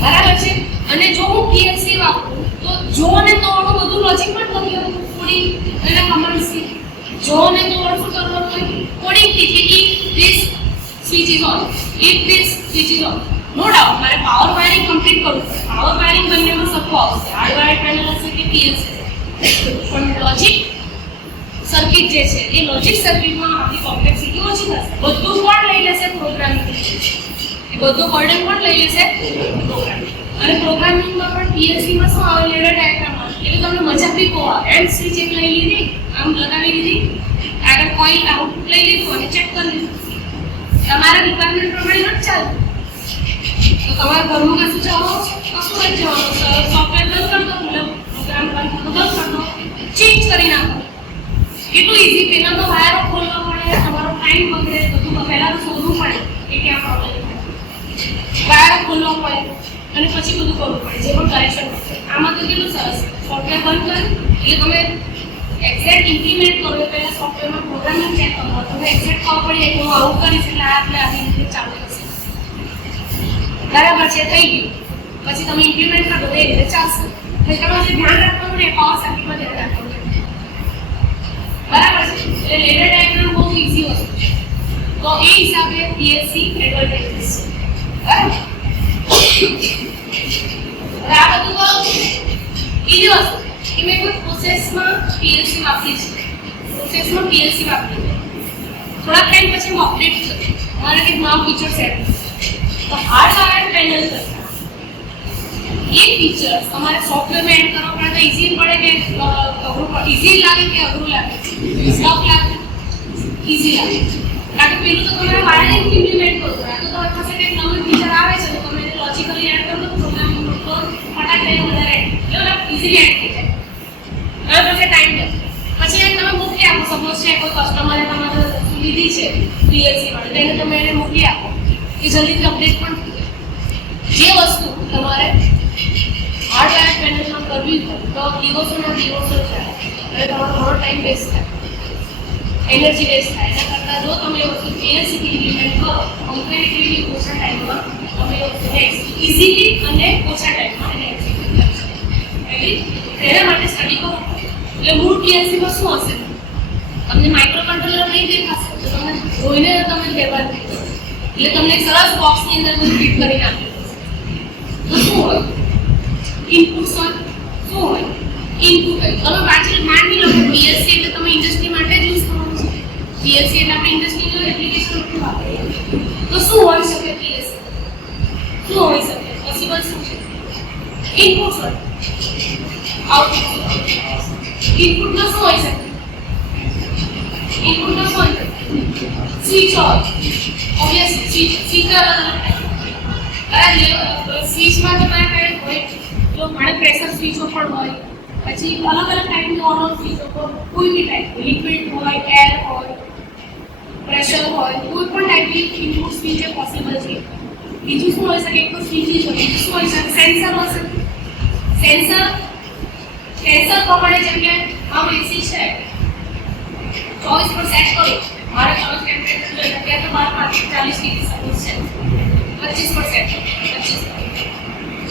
બરાબર છે? અને જો હું પીએલસી વાપરું તો જો અને તો વાળું બધું લોજિકમાં જ લખ્યું કોડિંગ એના કમાન્ડ્સથી. જો અને તો વાળું શું કરવાનું હોય? કોડિંગથી કે if this switch is on, if this switch is on. No doubt મારે પાવર વાયરિંગ કમ્પ્લીટ કરવું પડે. પાવર વાયરિંગ બંનેમાં સરખું આવશે, હાર્ડ વાયર પેનલ હશે કે પીએલસી. પણ લોજિક સર્કિટ જે છે એ લોજિક સર્કિટમાં આપણી કોમ્પ્લેક્સિટી ઓછી થશે. બધું કોણ લઈ લેશે? પ્રોગ્રામિંગ. એ બધું બર્ડન પણ લઈ લેશે? પ્રોગ્રામિંગ. અને પ્રોગ્રામિંગમાં પણ પીએલસીમાં શું આવે? લેડર ડાયાગ્રામ આવે. એટલે તમને મજા બી બહુ આવે. એમ સ્વિચ એક લઈ લીધી, આમ લગાવી દીધી, આગળ કોઈ આઉટપુટ લઈ લીધું અને ચેક કરી લીધું. તમારા રિક્વાયરમેન્ટ પ્રમાણે નથી ચાલતું તો તમારા ઘરનું કશું જવાનું કશું જ જવાનું સોફ્ટવેર બંધ કરી દો, પ્રોગ્રામ બંધ કરી દો, ચેન્જ કરી નાખો. કેટલું ઇઝી. પહેલાં તો વાયરો ખોલવા પડે, તમારો ટાઈમ બગડે, બધું પહેલાં તો શોધવું પડે કે ક્યાં પ્રોબ્લેમ થાય. વાયરો ખોલવા પડે અને પછી બધું કરવું પડે, જે પણ કરેક્શન થશે. આમાં તો કેટલું સરસ સોફ્ટવેર બંધ કરી એટલે તમે એક્ઝેક્ટ ઇમ્પ્લિમેન્ટ કરો. પહેલાં સોફ્ટવેરમાં પ્રોગ્રામિંગ ચેક કરો, તમે એક્ઝેક્ટ ખબર પડી કે હું આવું કરીશ એટલે આપણે આવી રીતે ચાલુ થશે. બરાબર છે, થઈ ગયું. પછી તમે ઇમ્પ્લિમેન્ટ કરો તો એ રીતે ચાલશે. એટલે તમારે ધ્યાન રાખવાનું ને પાવર સર્કિટમાં ધ્યાન રાખવાનું. બરાબર છે. એટલે લેડર ડાયાગ્રામ બહુ ઇઝી વસ્તુ છે. તો એ હિસાબે પીએલસી એડવાન્ટેજીસ છે. બરાબર. આ બધું કહું બીજી વસ્તુ કે મેં કોઈ પ્રોસેસમાં પીએલસી વાપરી છે. પ્રોસેસમાં પીએલસી વાપરી છે. થોડા ટાઈમ પછી હું અપડેટ કરું. મારે કંઈક નવા ફીચર સેટ તો હાર્ડવેર પેનલ કરતા એ ફીચર્સ તમારે સોફ્ટવેરમાં એડ કરવા પડે તો ઇઝી પડે કે અઘરું પડે? ઇઝી લાગે કે અઘરું લાગે? ટફ લાગે? ઇઝી લાગે. કારણ કે પેલું તો તમારે વાળાને ઇમ્પ્લિમેન્ટ કરવું પડે. તો તમારી પાસે કંઈક નવું ફીચર આવે છે તો તમે એને લોજિકલી એડ કરો તો પ્રોગ્રામિંગ તો ફટાક દઈને વધારે એટલે ઇઝીલી એડ થઈ જાય. હવે પછી ટાઈમ લે. પછી તમે મોકલી આપો. સપોઝ છે કોઈ કસ્ટમરે તમારે લીધી છે પીએલસી માટે તો એને તમે એને મોકલી આપો કે જલ્દીથી અપડેટ પણ જે વસ્તુ તમારે હાર્ડવેર પેનલમાં કરવી હોય તો દિવસોના દિવસો જાય અને તમારો ઘણો ટાઈમ વેસ્ટ થાય, એનર્જી વેસ્ટ થાય. એના કરતાં જો તમે એ વસ્તુ પીએલસીથી ઇમ્પ્લિમેન્ટ કરો કમ્પેરેટિવલી ઓછા ટાઈમમાં તમે એ વસ્તુને ઇઝીલી અને ઓછા ટાઈમમાં એને એક્ઝિક્યુટ કરી શકો. એટલે તેના માટે સ્ટડી કરો. એટલે મૂળ પીએલસીમાં શું હશે? તમને માઇક્રો કંટ્રોલર નહીં દેખાશે તો તમને જોઈને તમે બેભાન થઈ જશો. એટલે તમને સરસ બોક્સની અંદર બધું ફિટ કરીને આપે. તો શું હોય? ઇનપુટ્સ હોય. શું હોય? ઇનપુટ હોય. તમે પાછળ માની લો કે પીએલસી એટલે તમે ઇન્ડસ્ટ્રી માટે જ યુઝ કરવાનું છે. પીએલસી એટલે આપણે ઇન્ડસ્ટ્રીની એપ્લિકેશન માટે વાપરીએ. તો શું હોઈ શકે પીએલસી? શું હોઈ શકે? પોસિબલ શું છે? ઇનપુટ્સ હોય, આઉટપુટ હોય. ઇનપુટમાં શું હોઈ શકે? ઇનપુટમાં શું હોય શકે? સ્વિચ હોય. ઓબ્વિયસલી સ્વિચ સ્વિચમાં તમારે કઈ હોય તો મારે પ્રેશર સ્વિચો પણ હોય, પછી અલગ અલગ ટાઈપની ઓન ઓફ સ્વિચો કોઈ બી ટાઈપ લિક્વિડ હોય, એર હોય, પ્રેશર હોય, કોઈ પણ ટાઈપની ઇનપુટ સ્વિચ એ પોસિબલ છે. બીજું શું હોઈ શકે? એક તો સ્વિચ જ હોય. બીજું શું હોઈ શકે? સેન્સર હશે. સેન્સર પ્રમાણે જેમ કે આમ એસી છે 24 પર સેટ કરો, મારે 24 ટેમ્પરેચર જોઈએ ત્યાં તો મારા 40 ડિગ્રી સપોઝ છે, 25 પર સેટ કરો, 25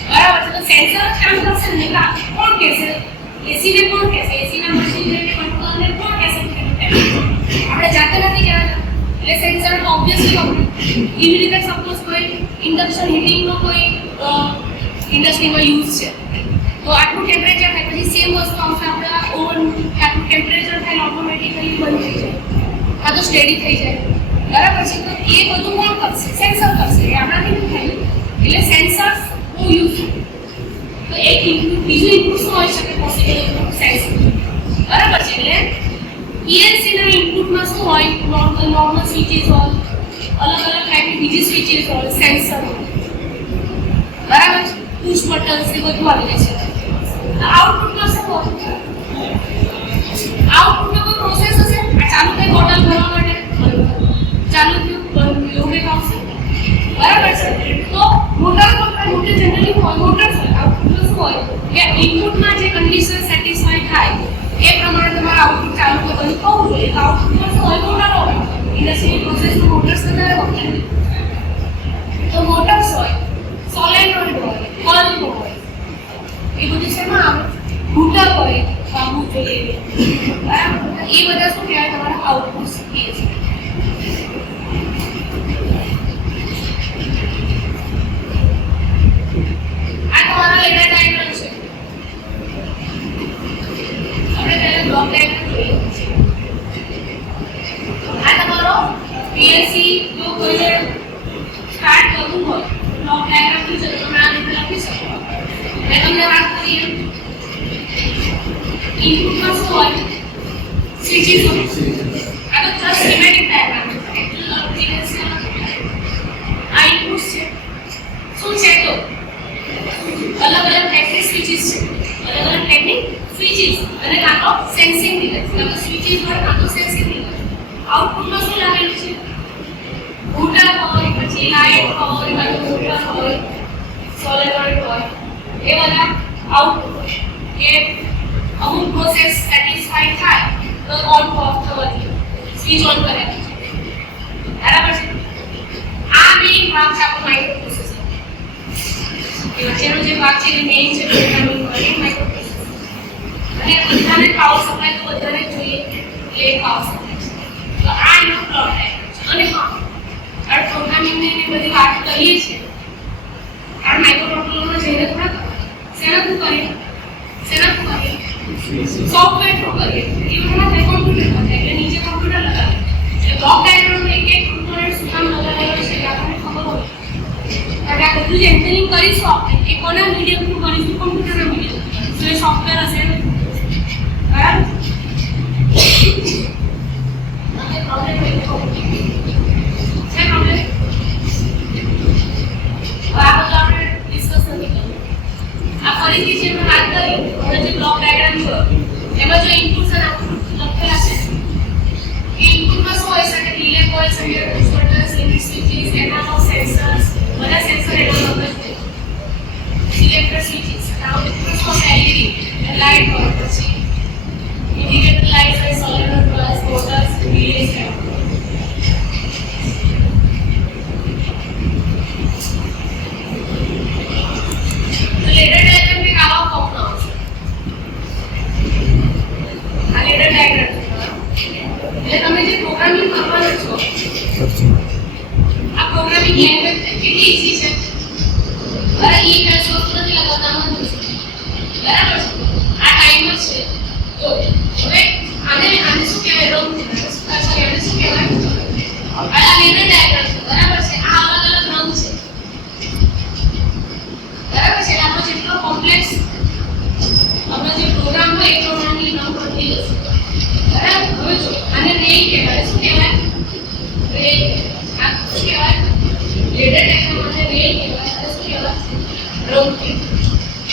બરાબર છે. તો સેન્સર કામ કરશે ને કોણ કહેશે? એસીને કોણ કહેશે? એસીના મશીનને કંટ્રોલરને કોણ કહેશે? આપણે જાતે નથી કહેવાના. એટલે સેન્સર તો ઓબ્વિયસલી આપણે એવી રીતે સપોઝ કોઈ ઇન્ડક્શન હીટિંગનો કોઈ ઇન્ડસ્ટ્રીમાં યુઝ છે તો આટલું ટેમ્પરેચર થાય, પછી સેમ વસ્તુ આવશે આપણા ઓવન આટલું ટેમ્પરેચર થાય ઓટોમેટિકલી બંધ થઈ જાય, આ તો સ્ટેડી થઈ જાય. બરાબર છે. તો એ બધું કોણ કરશે? સેન્સર કરશે. એ આપણાથી નથી થાય. એટલે સેન્સર્સ બહુ યુઝ. તો એક ઇનપુટ, બીજું ઇનપુટ શું હોઈ શકે? Possible sensor. બરાબર છે. એટલે પીએલસીના ઇનપુટમાં શું હોય? નોર્મલ સ્વિચીસ હોય, અલગ અલગ ટાઈપની બીજી સ્વિચીસ હોય, સેન્સર હોય. બરાબર છે. પુશ બટન્સ એ બધું આવી જાય છે. આઉટપુટમાં શું હોય? આઉટપુટમાં કોઈ પ્રોસેસ હશે. આ ચાલુ થઈ બોટલ ભરવા માટે ચાલુ થયું, બંધ થયું, એવું કંઈક આવશે. બરાબર છે. તો મોટર જનરલી હોય, મોટર્સ હોય. આઉટપુટમાં શું હોય કે ઇનપુટમાં જે કન્ડિશન સેટિસ્ફાઈ થાય એ પ્રમાણે તમારે આઉટપુટ ચાલુ કરવાનું કહું જોઈએ. તો આઉટપુટમાં શું હોય? મોટરો હોય. ઇન્ડસ્ટ્રીયલ પ્રોસેસમાં મોટર્સ વધારે વપરાય. તો મોટર્સ હોય, સોલેનોઇડ હોય, બલ્બ હોય, એ બધું શેમાં આવે? હૂટર હોય, બાબુ જોઈએ. બરાબર. એ બધા શું કહેવાય? તમારા આઉટપુટ શીખીએ છીએ. આ તમારા લેટર ડાયાગ્રામ છે. આપણે પહેલા બ્લોક ડાયાગ્રામ જોઈએ. આ તમારો પીએલસી જો કોઈને સ્ટાર્ટ કરવું હોય બ્લોક ડાયાગ્રામ થી તમે આ રીતે લખી શકો. મેં તમને વાત કરી ઇનપુટમાં શું હોય? સ્વિચીસ હોય. આ આ તો જસ્ટ સ્કીમેટિક ડાયાગ્રામ છે. આ ઇનપુટ્સ છે. શું છે તો અલગ અલગ ટેકનિક સ્વિચીસ છે. અલગ અલગ ટેકનિક સ્વિચીસ અને કાં તો સેન્સિંગ ડિવાઇસ. કાં તો સ્વિચીસ હોય કાં તો સેન્સિંગ ડિવાઇસ. આઉટપુટમાં શું લાગેલું છે? મોટર હોય, પછી લાઇટ હોય, કાં તો મોટર હોય, સોલેનોઇડ હોય, એ બધા આઉટપુટ હોય કે અમુક પ્રોસેસ સેટિસ્ફાઈ થાય તો ઓન ઓફ થવાથી સ્વિચ ઓન કરે છે. બરાબર છે? આ મેઇન ભાગ છે આપણો માઇક્રોપ્રોસેસર. એ વચ્ચેનો જે ભાગ છે એ મેઇન છે પ્રોગ્રામિંગ માટે માઇક્રોપ્રોસેસર. અને બધાને પાવર સપ્લાય તો બધાને જોઈએ એટલે પાવર સપ્લાય છે. તો આ એનો પ્લોટ ડાયાગ્રામ છે. અને હા, આ પ્રોગ્રામિંગની ને બધી વાત કરીએ છીએ. આ માઇક્રોકન્ટ્રોલરનો જઈને થોડા શેના થ્રુ કરીએ? સોફ્ટવેર થ્રુ કરીએ. એ બધા કોમ્પ્યુટરમાં થાય એટલે નીચે કોમ્પ્યુટર લગાવે. એટલે બ્લોક ડાયાગ્રામમાં એક એક કોમ્પોનન્ટ શું કામ લગાવેલો છે એ આપણને ખબર હોય. કારણ કે આ બધું જે એન્જિનિયરિંગ કરીશું આપણે એ કોના મીડિયમ થ્રુ કરીશું? કોમ્પ્યુટરના મીડિયમ. તો એ સોફ્ટવેર હશે ને, બરાબર? પ્રોબ્લેમ હોય તો છે પ્રોબ્લેમ. આ બધું આપણે ડિસ્કસ નથી કરવું. આ ફરીથી જે મેં વાત કરી હવે જે બ્લોક ડાયાગ્રામ છે એમાં જો ઇનપુટ્સ અને આઉટપુટ લખેલા છે એ ઇનપુટમાં શું હોય શકે? રિલે હોય શકે, કન્વર્ટર્સ, લિમિટ સ્વિચીસ, એનાલોગ સેન્સર્સ, બધા સેન્સર એનાલોગ જ છે. સિલેક્ટર સ્વિચીસ, આઉટપુટમાં શું હશે? એલઈડી, લાઇટ હોય, પછી ઇન્ડિકેટર લાઇટ્સ હોય, સોલેનોઇડ પ્લસ, મોટર્સ, રિલેસ છે. લેડર ડાયાગ્રામ में આવા ફોર્મનો આવશે. આ લેડર ડાયાગ્રામ છે. એટલે તમે જે પ્રોગ્રામિંગ કરવાના છો આ પ્રોગ્રામિંગ લેંગ્વેજ કેટલી ઈઝી છે. અરે ઈ પેજ વસ્તુ નથી લગાવતા મત બરાબર છે. આ ટાઈમર છે. તો હવે આને શું કહેવાય? રંગ છે. આને શું કહેવાય? આ લેડર ડાયાગ્રામ છે. બરાબર છે. આ અલગ અલગ રંગ છે. બરાબર છે. આપણો જેટલો કોમ્પ્લેક્સ આપણો જે પ્રોગ્રામ હોય એ પ્રમાણેની રંગ બદલી જશે. બરાબર? હવે જો આને રેલ કહેવાય. શું કહેવાય? રેલ. આ શું કહેવાય? લેડર ડાયાગ્રામ અને રેલ કહેવાય. અને શું કહેવાય? રંગ કહેવાય.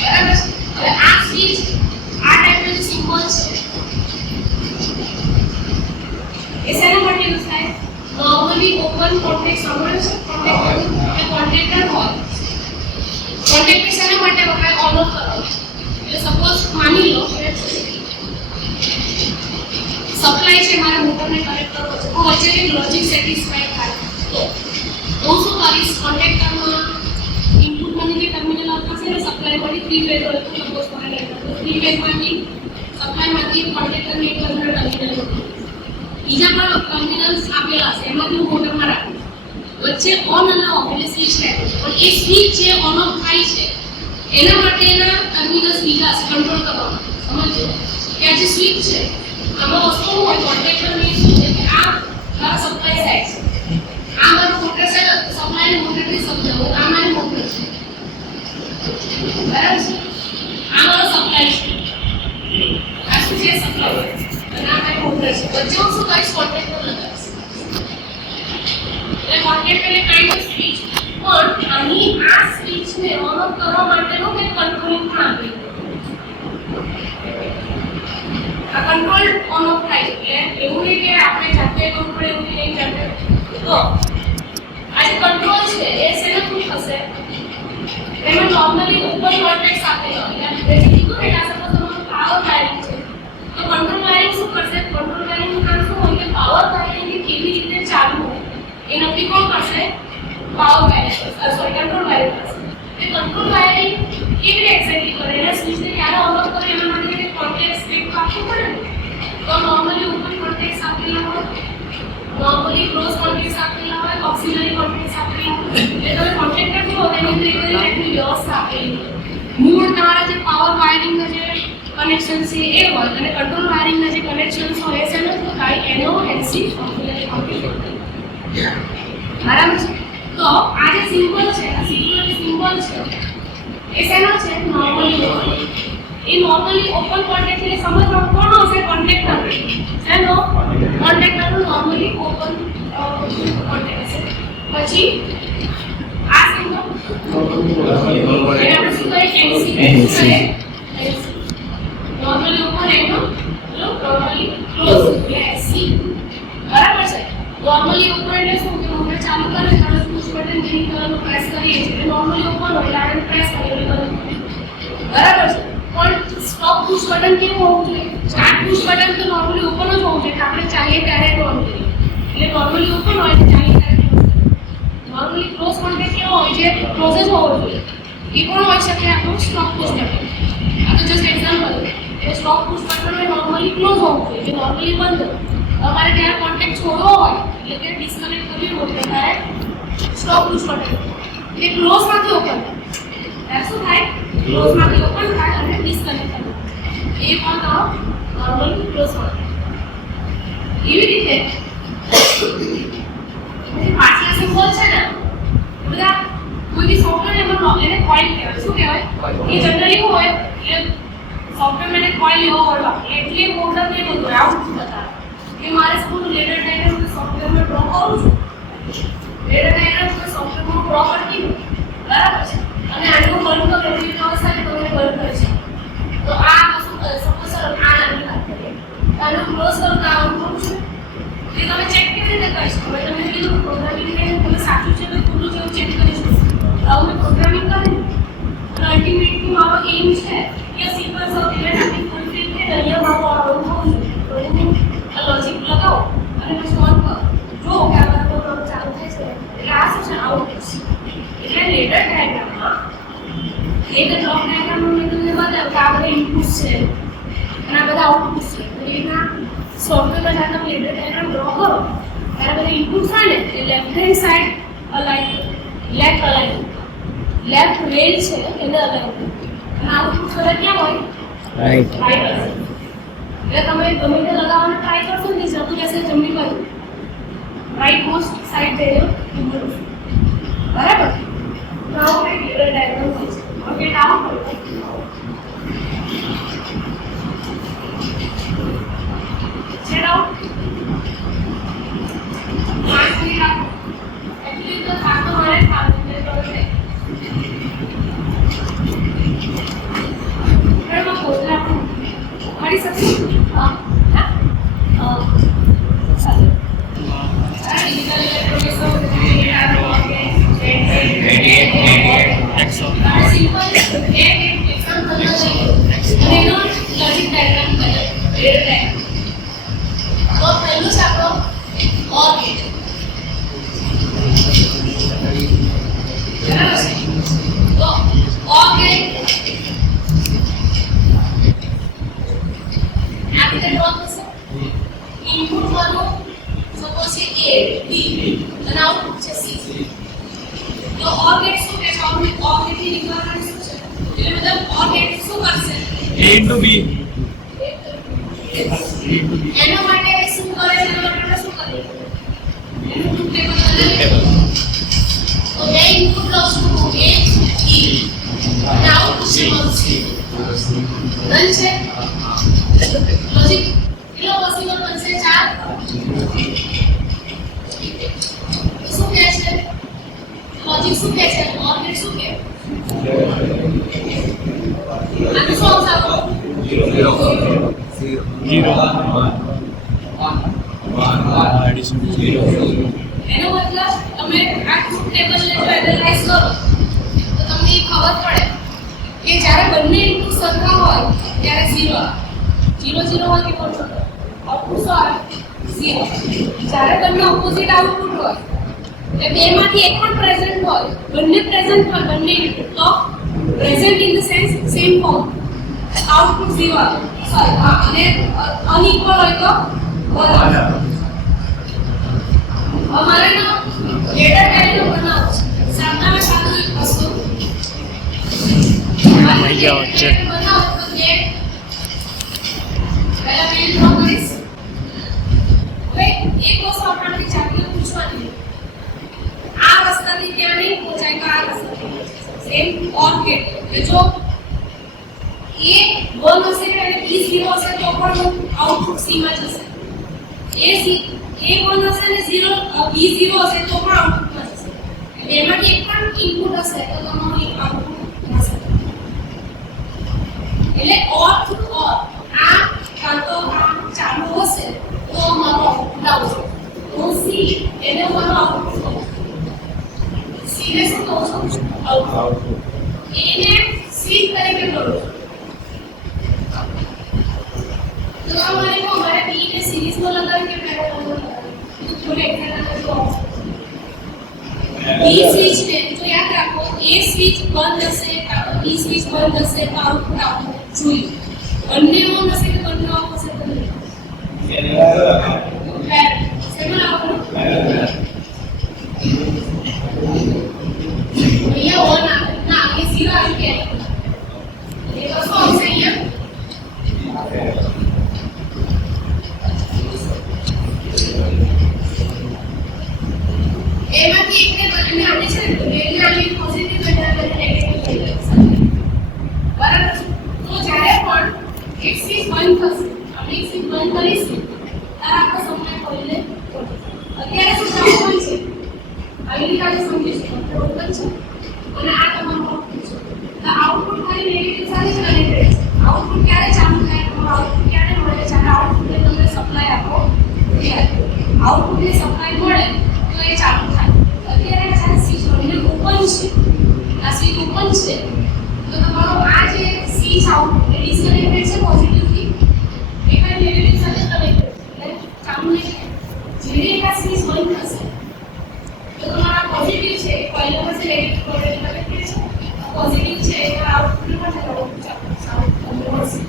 બરાબર છે. હવે આ સ્વિચ આ ટાઈપનો જે સિમ્બોલ છે એ શેના માટે યુઝ થાય? નોર્મલી ઓપન કોન્ટેક્ટ સાંભળ્યું છે? કોન્ટેક્ટર હોય. કોન્ટેક્ટર શેના માટે વપરાય? ઓન ઓફ કરવાનો. એટલે સપોઝ માની લો કે સપ્લાય છે મારા મોટરને કનેક્ટ કરવો છે તો વચ્ચે એક લોજિક સેટિસ્ફાઈ થાય તો હું શું કરીશ? કોન્ટેક્ટરમાં ઇનપુટમાંથી જે ટર્મિનલ આવતા છે ને સપ્લાયમાંથી 3 ફેઝ હોય તો સપોઝ મને 3 ફેઝમાંથી સપ્લાયમાંથી કોન્ટેક્ટરને એક ટર્મિનલ બીજા પણ ટર્મિનલ્સ આપેલા છે એમાંથી હું મોટરમાં રાખું. વચ્ચે ઓન અને ઓફ એટલે સ્વિચ રાખું. પણ એ સ્વિચ જે ઓન ઓફ થાય છે એના માટેના ટર્મિનલ્સ બીજા છે કંટ્રોલ કરવા માટે. સમજો કે આ જે સ્વિચ છે આમાં વસ્તુ હોય કોન્ટેક્ટરની શું છે કે આ મારા સપ્લાય સાઈડ છે. આ મારું મોટર છે સપ્લાયને મોટરથી સમજાવું. આ મારી મોટર છે. બરાબર છે. આ મારો સપ્લાય છે. આ શું છે? સપ્લાય. અને આ મારી મોટર છે. વચ્ચે હું શું કરીશ? કોન્ટેક્ટર લગાવીશ. એટલે કોન્ટેક્ટર એટલે કાઇન્ડ ઓફ સ્વિચ. પણ આની આ સ્વિચને ઓન ઓફ કરવા માટેનું કંઈક કંટ્રોલિંગ પણ આપેલું. આ કંટ્રોલ ઓન ઓફ થાય છે. એટલે એવું નહીં કે આપણે જાતે કંટ્રોલ એવું નહીં જાતે. તો આ જે કંટ્રોલ છે એ શેના થ્રુ થશે? એમાં નોર્મલી ઉપર કોન્ટેક્ટ આપેલો હોય. એટલે બેઝિકલી શું એટલે સપોઝ તમારું પાવર વાયરિંગ છે તો કંટ્રોલ વાયરિંગ શું કરશે? કંટ્રોલ વાયરિંગનું કામ શું હોય કે પાવર વાયરિંગ કેવી રીતે ચાલુ એ નક્કી કોણ કરશે? Power wiring sorry control wiring કરશે. એ કંટ્રોલ વાયરિંગ કેવી રીતે એક્ઝેક્ટલી કરે? એના સ્વિચને ક્યારે ઓન ઓફ કરે એના માટે કોન્ટેક્ટ સ્ટ્રીપ આપવું પડે ને. તો નોર્મલી ઉપર કોન્ટેક્ટ આપેલા હોય, નોર્મલી ક્લોઝ કોન્ટેક્ટ આપેલા હોય, ઓક્સિલરી કોન્ટેક્ટ આપેલા હોય. એટલે તમે કોન્ટેક્ટર જો તેની અંદર એવી ટાઈપની વ્યવસ્થા આપેલી હોય. મૂળ તમારા જે પાવર વાયરિંગના જે કનેક્શન છે એ હોય અને કંટ્રોલ વાયરિંગના જે કનેક્શન્સ હોય એ શેનો થ્રુ થાય? એનો એનસી ઓક્સિલરી કોન્ટેક્ટ. બરાબર છે. તો આ જે સિમ્બોલ છે આ સિમ્બોલ છે એ શેનો છે? નોર્મલી. એ નોર્મલી ઓપન કોન્ટેક્ટ એટલે સમજવાનું કોણ હશે? કોન્ટેક્ટર. શેનો? કોન્ટેક્ટરનું નોર્મલ પછી આ સિમ્બોલ એને આપણે શું કહીએ NC નોર્મલી ઓપન એનો નોર્મલી ક્લોઝ એટલે SC બરાબર છે નોર્મલી ઓપન એટલે શું કે આપણે ચાલુ કરે ત્યારે પુશ બટન ગ્રીન કલરનું પ્રેસ કરીએ છીએ નોર્મલી ઓપન હોય એટલે આપણે પ્રેસ કરીએ એટલે બરાબર છે પણ સ્ટોપ પુશ બટન કેવું હોવું જોઈએ સ્ટાર્ટ પુશ બટન તો નોર્મલી ઓપન જ હોવું જોઈએ આપણે ચાહીએ ત્યારે ઓન કરીએ એટલે નોર્મલી ઓપન હોય એટલે ચાહીએ ત્યારે નોર્મલી ક્લોઝ કોન્ટેક્ટ કેવો હોય છે ક્લોઝ જ હોવો જોઈએ એ પણ હોઈ શકે આપણું સ્ટોપ પુશ બટન આ તો જસ્ટ એક્ઝામ્પલ એ સ્ટોપ પુશ બટન હોય નોર્મલી ક્લોઝ હોવું જોઈએ કે નોર્મલી બંધ તમારે ત્યાં કોન્ટેક્ટ છોડવો હોય એટલે કે ડિસ્કનેક્ટ કરવી હોય તો ત્યારે સ્ટોપ પુશ બટન એ ક્લોઝમાંથી ઓપન થાય શું થાય ક્લોઝમાંથી ઓપન થાય અને ડિસ્કનેક્ટ થાય એ પણ તો નોર્મલી ક્લોઝ હોય એવી રીતે પાછલા સિમ્બોલ છે ને બધા કોઈ બી સોફ્ટવેર એમાં એને કોઇલ કહેવાય શું કહેવાય એ જનરલી હોય એટલે સોફ્ટવેર એને કોઇલ એવો હોય એટલે મોટર ને બધું આઉટપુટ બતાવે કે મારે શું લેટર ડાયાગ્રામ સોફ્ટવેરમાં ડ્રો કરું છું લેટર ડાયાગ્રામ સોફ્ટવેરમાં ડ્રો કરતી હું બરાબર છે અને આનું બંધ કરો એવી અવસ્થા કે તમે બંધ કરી શકો તો આ વસ્તુ સપોઝ આ નાની વાત કરીએ આનું ક્લોઝ કરતા આવું કરું છું એ તમે ચેક કેવી રીતે કરી શકો તમે કીધું પ્રોગ્રામિંગ ને તમે સાચું છે તો ખોટું છે ચેક કરી શકો આવું પ્રોગ્રામિંગ કરે અને અલ્ટિમેટલી મારો એમ છે કે સિક્વન્સ ઓફ ઇવેન્ટ આપણી ફૂલફિલ થઈ અહીંયા મારો આવું થવું જોઈએ તો હું આ લોજિક લગાવો અને પછી ઓન કરો જો કે આ મારો પ્રોગ્રામ ચાલુ થાય છે એટલે આ શું છે આઉટપુટ એટલે લેટર ડાયાગ્રામમાં એક બ્લોક ડાયાગ્રામમાં મેં તમને બતાવ્યું કે આ બધા ઇનપુટ્સ છે અને આ બધા આઉટપુટ્સ છે તો એના સોફ્ટવેરમાં જ્યારે તમે લેટર ડાયાગ્રામ ડ્રો કરો ત્યારે બધા ઇનપુટ્સ આવે ને એ left hand side align left align left rail છે એને અલાઇન અને આઉટપુટ બધા ક્યાં હોય રાઈટ એટલે તમે ગમે તે લગાવવાનો ટ્રાય કરશો ને જતું રહેશે જમણી બાજુ રાઈટ મોસ્ટ સાઈડ જઈને બરાબર તો આવું કંઈક લેટર ડાયાગ્રામ હોય છે ઓકે ડાઉન કરો Set out. Actually, the factor one is calculated already. Pero मैं बोल रहा हूँ हमारी सबसे हाँ चलो अरे डिजिटल इलेक्ट्रॉनिक्स तो ये आ रहा है सिंपल एक एग्जांपल करना चाहिए अरे no logic diagram colour red है तो पहलू से आपको और गेट तो और गेट आपके ड्रॉ कैसे इनपुट वालों सपोज ये A B and आउटपुट છે C તો और गेट શું કે છે और गेट ની રિક્વાયરમેન્ટ શું છે એટલે મતલબ और गेट શું કરશે A into B એનો માટે શું કરે છે એનો માટે શું કરે એનું ટ્રુથ ટેબલ તો બે ઇનપુટ લોસ ટુ A E અને આઉટપુટ છે ડન છે લોજિક કેટલો પોસિબલ બનશે 4 શું કહે છે લોજિક શું કહે છે ઓર ગેટ શું કહે આનું શું આવશે 0 addition 0 એનો મતલબ તમે આ ટ્રુથ ટેબલને જો એનાલાઇઝ કરો તો તમને ખબર પડે કે જ્યારે બંને ઇનપુટ સરખા હોય ત્યારે 0 0 હોય કે કોણ આઉટપુટ શું આવે 0 જ્યારે બંને ઓપોઝિટ આઉટપુટ હોય એટલે બેમાંથી એક પણ પ્રેઝન્ટ હોય બંને પ્રેઝન્ટ હોય બંને ઇનપુટ તો present in the sense same form output 0 આવે અને અનઇક્વલ હોય તો બરાબર हमारे ना लेटर डायग्राम बनाओ सामने में सामने एक वस्तु भैया बच्चे बनाओ तो ये पहला पेज ड्रॉ करिस भाई एक वस्तु आपने जाके पूछवानी आ रास्ता થી ક્યાં નહીં પહોંચાય આ રાસ્તા સેમ ઓર ગેટ ये जो ये 1 હશે અને B 0 હશે તો પણ આઉટપુટ C માં જશે A C A1 હશે ને 0 B 0 હશે તો પણ આઉટપુટ માં જશે બેમાંથી એક પણ ઇનપુટ હશે તો તમારું એક આઉટપુટ હશે. એટલે ઓર થ્રુ ઓર આ કાં તો આ ચાલુ હશે તો મારો આઉટપુટ આવશે. હું સી એને મારો આઉટપુટ કહું. સી ને શું કહું છું? આઉટપુટ. એને સી તરીકે કરું છું. તો અમારે બી ને સિરીઝમાં લગાવી કે પેરેલલમાં લગાવી થોડું એક્ઝામ્પલ આપો. બી સ્વિચ ને તો યાદ રાખો એ સ્વિચ બંધ હશે કાં તો બી સ્વિચ બંધ હશે તો આઉટપુટ આપણને જોઈએ. બંને ઓન હશે કે બંને ઓફ હશે તો નહીં. શેમાં લાવવાનું? અહીંયા ઓન આવે ના એ 0 આવી ગયા એ કશું આવશે અહીંયા. એમાંથી એકને બંને આપણે છે ને બેને આની પોઝિટિવ બદલા કરીને નેગેટિવ થઈ જશે. બરાબર છે? તો જ્યારે પણ એક સ્વિચ બંધ થશે આપણે એક સ્વિચ બંધ કરીશું ત્યારે આપણો સમય ખોલીને અત્યારે શું ચાલુ હોય છે આવી રીતે આપણે સમજીશું ઓપન છે અને આ તમારું આઉટપુટ છે. તો આઉટપુટ ખાલી નેગેટિવ સાથે જ કનેક્ટેડ છે. આઉટપુટ ક્યારે ચાલુ થાય તમારું આઉટપુટ ક્યારે મળે જ્યારે આઉટપુટને તમે સપ્લાય આપો ત્યારે આઉટપુટને સપ્લાય મળે તો એ ચાલુ થાય. અત્યારે જ્યારે સ્વિચ બંને ઓપન છે આ સ્વિચ ઓપન છે તો તમારો આ જે સ્વિચ આઉટપુટ એ ડિસ્કનેક્ટેડ છે પોઝિટિવથી એ ખાલી નેગેટિવ સાથે કનેક્ટેડ છે એટલે ચાલુ નહીં થાય. જ્યારે એક આ સ્વિચ બંધ થશે તો તમારા પોઝિટિવ છે પહેલા પાસે નેગેટિવ વડે કનેક્ટેડ છે પોઝિટિવ છે એ આઉટપુટ પર ચાલુ મળશે.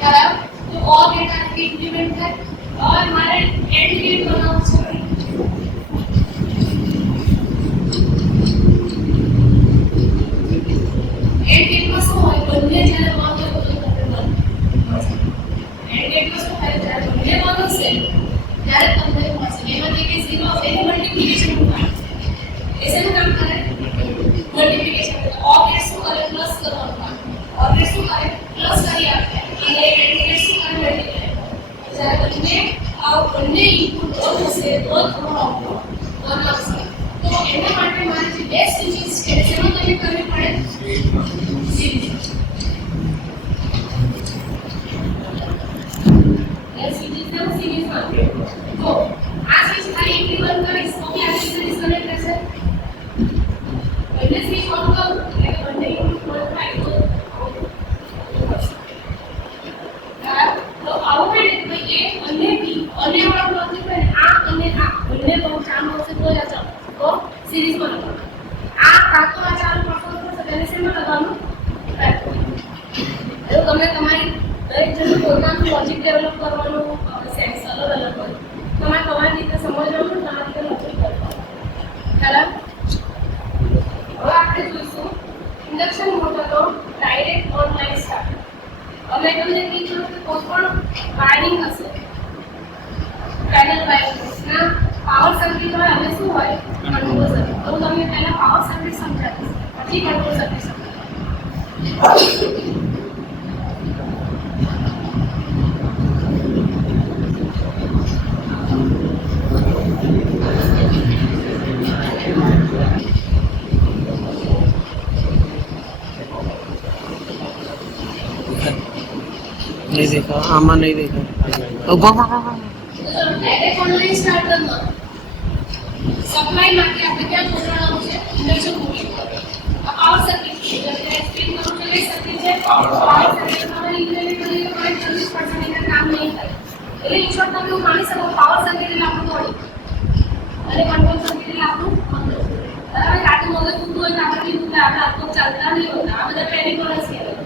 બરાબર? તો ઓર ડેટા કે ઇમ્પ્લિમેન્ટ થાય और हमारे एंड गेट बनाना चाहिए. एंड गेट में શું હોય બંને જ્યારે બંધ હોય તો તમને એન્ડ ગેટ માં શું થાય જ્યારે બંને બંધ હશે ત્યારે તમને મળશે. એમાંથી કે 0 હશે એટલે મલ્ટીપ્લિકેશન થાય. એ શેનું કામ કરે? મલ્ટીપ્લિકેશન. ઓર ગેટ શું કરે? પ્લસ કરવાનું કામ. ઓર ગેટ શું કરે? પ્લસ કરી આપે અને એન્ડ ગેટ શું કરે? મલ્ટીપ્લાય. જ્યારે બંને ઇનપુટ ઓન હશે તો તમારો આઉટપુટ ઓન આવશે. તો એના માટે મારે જે બે સ્વિચીસ છે તેમાં કનેક્ટ કરવી પડે સિરીઝ. એ સ્વિચીસને સિરીઝમાં તો આ સ્વિચ ખાલી એકલી બંધ કરીશ તો આ સ્વિચ ડિસ્કનેક્ટ થશે. બંને સ્વિચ ઓન કરું એટલે બંને ઇનપુટ બંધ થાય તો તો આવું થાય ને એ બંને બી અને વાળો લોજિક છે આ અને આ બંને બહુ ચાલુ હશે તો જ આ ચાલુ તો સિરીઝમાં લગાવવાનું. આ કાં તો આ ચાલુ કરતો તો તેને શેમાં લગાવવાનું? એટલે તમે તમારી દરેક જણનું પોતાનું લોજિક ડેવલપ કરવાનું સેન્સ અલગ અલગ હોય. તમારી રીતે સમજવાનું તમારી રીતે લોજિક કરવાનું. ખ્યાલ? હવે આપણે જોઈશું ઇન્ડક્શન મોટરનો ડાયરેક્ટ ઓનલાઈન સ્ટાર્ટ. અમે તમને કીધું કે કોઈ પણ વાયરિંગ હશે પેનલ વાયરિંગના પાવર સર્કિટ હોય અને શું હોય કંટ્રોલ સર્કિટ. તો તમને પહેલા પાવર સર્કિટ સમજાવીશ પછી કંટ્રોલ સર્કિટ સમજાવીશ. नहीं देखा आमा नहीं देखा डायरेक्ट ऑनलाइन स्टार्टરમાં સપ્લાય માટે આપણે ક્યાં જોડાવાનું છે? Induction motor. આ પાવર સર્કિટ છે એટલે એક્સપ્લેન કરું તો કઈ સર્કિટ છે પાવર સર્કિટમાં ઇન્ટરનેટ કરી તો 40% એના કામ નહીં થાય. એટલે ઇન શોર્ટ તમે હું માની શકો પાવર સર્કિટ એટલે આપણું બોડી અને કંટ્રોલ સર્કિટ એટલે આપણું મગજ. બરાબર? રાતે મગજ ઊંઘું હોય તો આપણે બી ઊંઘતા આપણે આખો ચાલતા નહીં હોતા. આ બધા પેરિફેરલ્સ કહેવાય.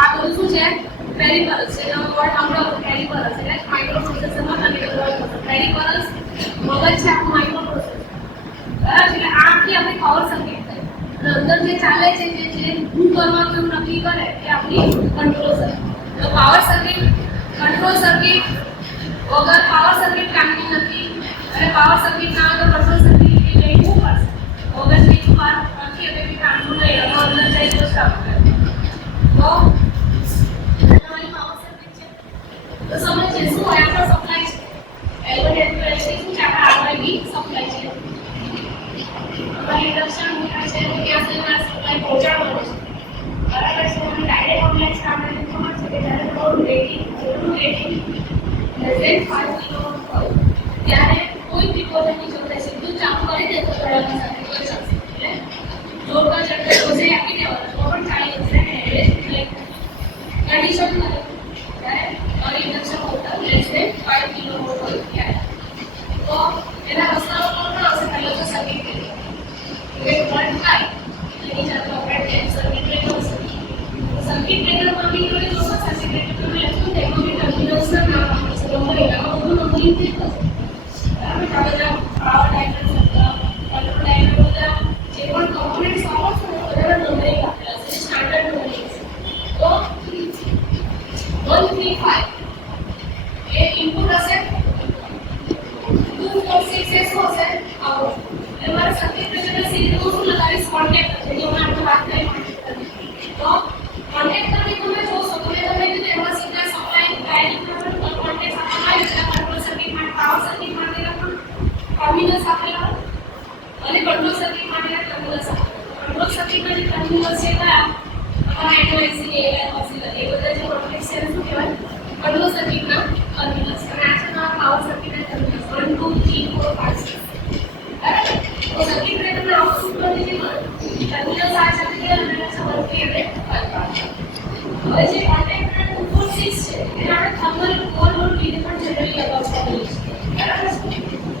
આ બધું શું છે? પેરિફેરલ્સ છે. એનો વર્ડ સાંભળો પેરિફેરલ્સ એટલે માઇક્રો પ્રોસેસરમાં કનેક્ટ કરવાનું. પેરિફેરલ્સ મગજ છે આપણું માઇક્રો પ્રોસેસર. બરાબર? એટલે આ આખી આપણી પાવર સર્કિટ થાય. અને અંદર જે ચાલે છે જે શું કરવાનું એવું નક્કી કરે એ આપણી કંટ્રોલ સર્કિટ. તો પાવર સર્કિટ કંટ્રોલ સર્કિટ વગર પાવર સર્કિટ કામની નથી અને પાવર સર્કિટ ના હોય તો કંટ્રોલ સર્કિટ એ લેવું પડશે. વગર લેવું પર નથી એટલે બી કામનું નહીં અંદર જઈ તો કામ કરે. તો તમારી પાવર સર્કિટ છે તો સમજે શું હોય આપણો સપ્લાય છે L1 L2 L3 શું છે આપણા R1 બી સપ્લાય less than 5 કિલોવોટ હોય ત્યારે કોઈ પ્રિકોશનની જરૂર છે. સીધું ચાલુ કરી દે તો ધડાકા સાથે કરી શકશે. એટલે લોડ પર ચડતા રોજે આપી દેવાનો તો પણ ચાલી જશે અને એવરેજ કન્ડિશન મળે ત્યારે induction motor less than 5 kilowatt હોય ત્યારે તો એના રસ્તાઓ પણ આવશે. પહેલો તો સર્કિટ બ્રેકર કરંટ થાય એની સાથે ઓપરેટ થાય સર્કિટ બ્રેકર હશે. સર્કિટ બ્રેકરમાં બી જોડે તો સર્કિટ બ્રેકરમાં લખું તેમાં બી ટર્મિનલ્સના નામ આપે છે. નંબર એમાં બધું નંબરિંગ થઈ જશે. બરાબર આ બધા પાવર ડાયગ્રામ કંટ્રોલ ડાયગ્રામ બધા જે પણ કમ્પોનન્ટ્સ આવે છે બધાના નંબરિંગ આપેલા છે. સ્ટાન્ડર્ડ નંબરિંગ છે. તો 135 એ ઇનપુટ હશે 246 એ શું હશે આઉટપુટ. એટલે મારે સર્કિટ બ્રેકરના સિરીઝમાં શું લગાવીશ કોન્ટેક્ટર છે જે આપણે વાત કરી તો કોન્ટેક્ટરની તમે જોશો તો મેં તમને કીધું એમાં સીધા સપ્લાય ડાયરેક્ટ કોન્ટેક્ટ આપેલા હોય એટલે કંટ્રોલ સર્કિટ માટે પાવર સર્કિટ માટેના પણ ટર્મિનલ્સ આપેલા હોય અને કંટ્રોલ સર્કિટ માટેના ટર્મિનલ્સ આપેલા. કંટ્રોલ સર્કિટના જે ટર્મિનલ્સ છે કયા તમારા એનોએક્સી એએલ ઓક્સિલર એ બધા જે કોન્ટેક્ટ છે શું કહેવાય કંટ્રોલ સર્કિટના ટર્મિનલ્સ. અને આ છે તમારા પાવર સર્કિટના ટર્મિનલ્સ 1 2 3 4 5 6 બરાબર. તો સર્કિટ બ્રેકરના આઉટપુટ પર જે ટર્મિનલ્સ આ સાથે કે અને સબર્ફી એટલે હવે જે કોન્ટેક્ટના 246 છે એને આપણે થર્મલ ઓવરલોડ રિલે પણ જનરલી લગાવતા હોઈએ છીએ. બરાબર.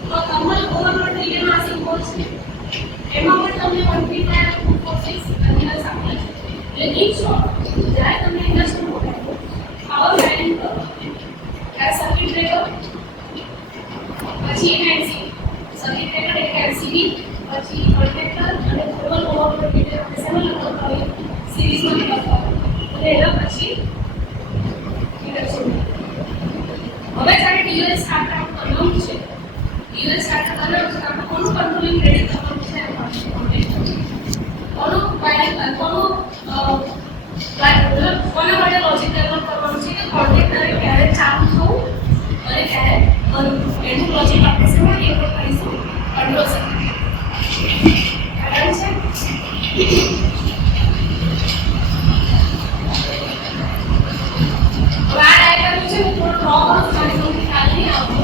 તો થર્મલ ઓવરલોડ રિલેમાં આ સિમ્બોલ છે એમાં પણ તમને 135 246 ટર્મિનલ્સ આપેલા છે. એટલે ઇન શોર્ટ જ્યારે તમે ઇન્ડસ્ટ્રી મોટર પાવર લાઇન કરો ત્યારે સર્કિટ બ્રેકર પછી એનસી સર્કિટ બ્રેકર એટલે એલસીબી પછી કોન્ટેક્ટર અને થર્મલ ઓવરલોડ રિલે આપણે શેમાં લગાવતા હોઈએ સિરીઝમાં લગાવતા હોઈએ અને એના પછી ઇન્ડક્શન. હવે જ્યારે ડીએલ સ્ટાર્ટ કરવાનું છે ડીએલ સ્ટાર્ટ કરવાનું છે આપણે કોનું કંટ્રોલિંગ રેડી કરવાનું છે કોનું વાયરિંગ કોનું કોના માટે લોજિક ડેવલપ કરવાનું છે કે કોન્ટેક્ટરે ક્યારે ચાલુ થવું અને ક્યારે બંધ થવું એનું લોજિક આપણે શેમાં ડેવલપ કરીશું કંટ્રોલ સર્કિટ. કારણ છે આ ડાયાગ્રામ છે હું થોડો ડ્રો કરું છું મારી સૌથી ખ્યાલ નહીં આવતો.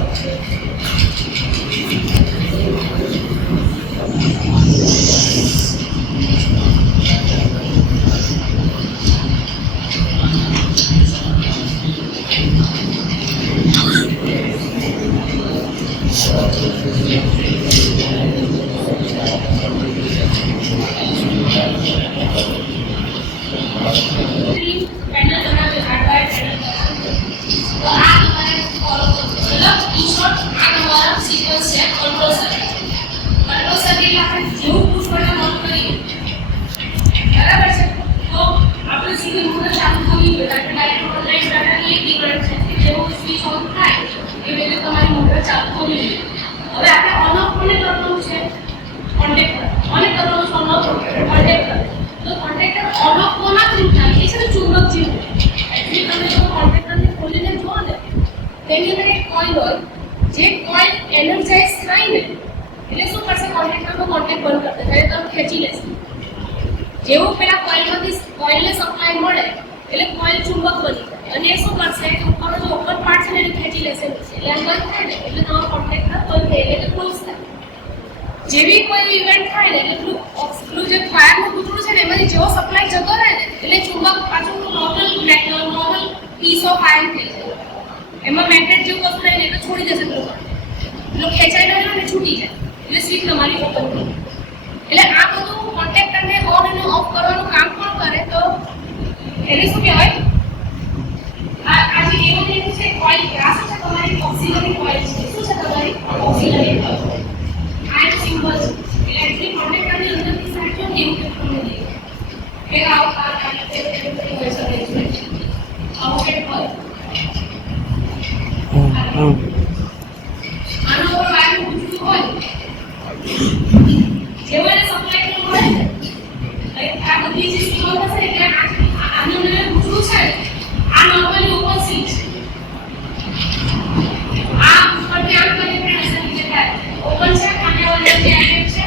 પેનલ બનાવે હાર્ડવેર પેનલ તો આ તમારે ફોલો કરવું. મતલબ ઇન શોર્ટ આ તમારા સિક્વન્સ છે કંટ્રોલ સર્કિટ. કંટ્રોલ સર્કિટ આપણે જેવું પુશ બટન ઓન કરીએ બરાબર છે તો આપણે સીધી મોટર ચાલુ થવી જોઈએ. કારણ કે ડાયરેક્ટ ઓનલાઈન ડાટાની એક ડિફરન્સ છે કે જેવું સ્વિચ ઓન થાય એ વખતે તમારી મોટર ચાલુ થવી જોઈએ. હવે આપણે ઓન ઓફ કોને કરવાનું છે કોન્ટેક્ટર કોને કરવાનું છે ઓન ઓફ કોન્ટેક્ટર. તો કોન્ટેક્ટર ઓન ઓફ કોના થ્રુ થાય એ છે ને ચુંબક જેવું. એટલે તમે જો કોન્ટેક્ટરને ખોલીને જુઓ ને તેની અંદર એક કોઇલ હોય જે કોઇલ એનર્જાઇઝ થાય ને એટલે શું કરશે કોન્ટેક્ટરનો કોન્ટેક્ટ બંધ કરી દેશે એટલે તમે ખેંચી લેશે. જેવું પેલા કોઇલમાંથી કોઇલને સપ્લાય મળે એટલે કોઇલ ચુંબક બની જાય અને એ શું કરશે કે ઉપરનો જે ઓપન પાર્ટ છે ને એને ખેંચી લેશે એટલે આ બંધ થાય ને એટલે તમારો કોન્ટેક્ટર બંધ થાય એટલે ક્લોઝ થાય. જેવી કોઈ ઇવેન્ટ થાય ને એટલે પેલું જે ફાયરનું કૂતરું છે ને એમાંથી જેવો સપ્લાય જતો રહે ને એટલે ચુંબક પાછું નોર્મલ પીસ ઓફ આયર્ન થઈ જાય. એમાં મેગ્નેટ જેવું કશું રહે ને એટલે છોડી દેશે પેલું પેલું ખેંચાઈ રહ્યો ને છૂટી જાય એટલે સ્વિચ તમારી ઓપન થઈ. એટલે આ બધું કોન્ટેક્ટરને ઓન અને ઓફ કરવાનું કામ પણ કરે તો એને શું કહેવાય આ જે એવું છે કોઇલ આ શું છે તમારી ઓક્સિલરી કોઇલ છે. શું છે તમારી ઓક્સિલરી કોઇલ આ એક સિમ્બોલ છે. એટલે એકચ્યુઅલી કોન્ટેક્ટરની અંદરની સાઈડ જો કેવું કે તમને દે કે આવું આ હોય શકે છે આવું કે હોય આનો ઉપર વાયર મૂકવું હોય જેવો એને સપ્લાય કરવું હોય આ બધી જે સિમ્બોલ હશે એટલે આનું અંદર મૂકવું છે આ નોર્મલી ઓપન સ્વિચ આ ઉપરથી આમ કરીને પણ અસર નીચે થાય ઓપન છે અને ઓલા જે આઈએમ છે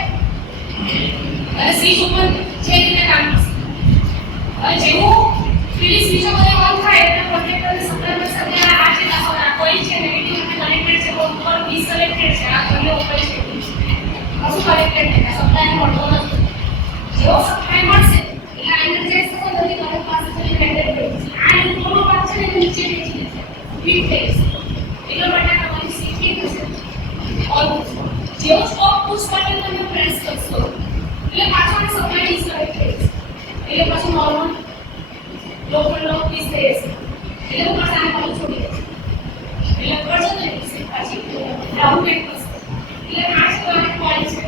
અને સ્વિચ ઓપન છે એ રીતે કામ કરશે. હવે જેવું પેલી સ્વિચો બધી ઓન થાય એટલે કોન્ટેક્ટરને સપ્લાય કનેક્ટેડ ડેટા સપ્લાય મળતો નથી. જેવો સપ્લાય મળશે એટલે આ એનર્જાઇઝ થશે નથી કરંટ પાસે જઈને મેન્ટેન થઈ જશે. આ ઇલેક્ટ્રોનનો ભાગ છે ને એ નીચે ખેંચી લેશે, હીટ થઈ જશે. એટલા માટે તમારી સીટી થશે ઓલમોસ્ટ. જેવો સ્ટોપ પુશ બટન તમે પ્રેસ કરશો એટલે પાછો આ સપ્લાય ડિસ્કનેક્ટ થઈ જશે. એટલે પછી નોર્મલ લોકલ લોક પીસ થઈ જશે. એટલે પાછા આ પાછું છોડી દેશે. એટલે કરજો ને પછી ડાઉન બેક કરશે. એટલે આ જ પોઈન્ટ છે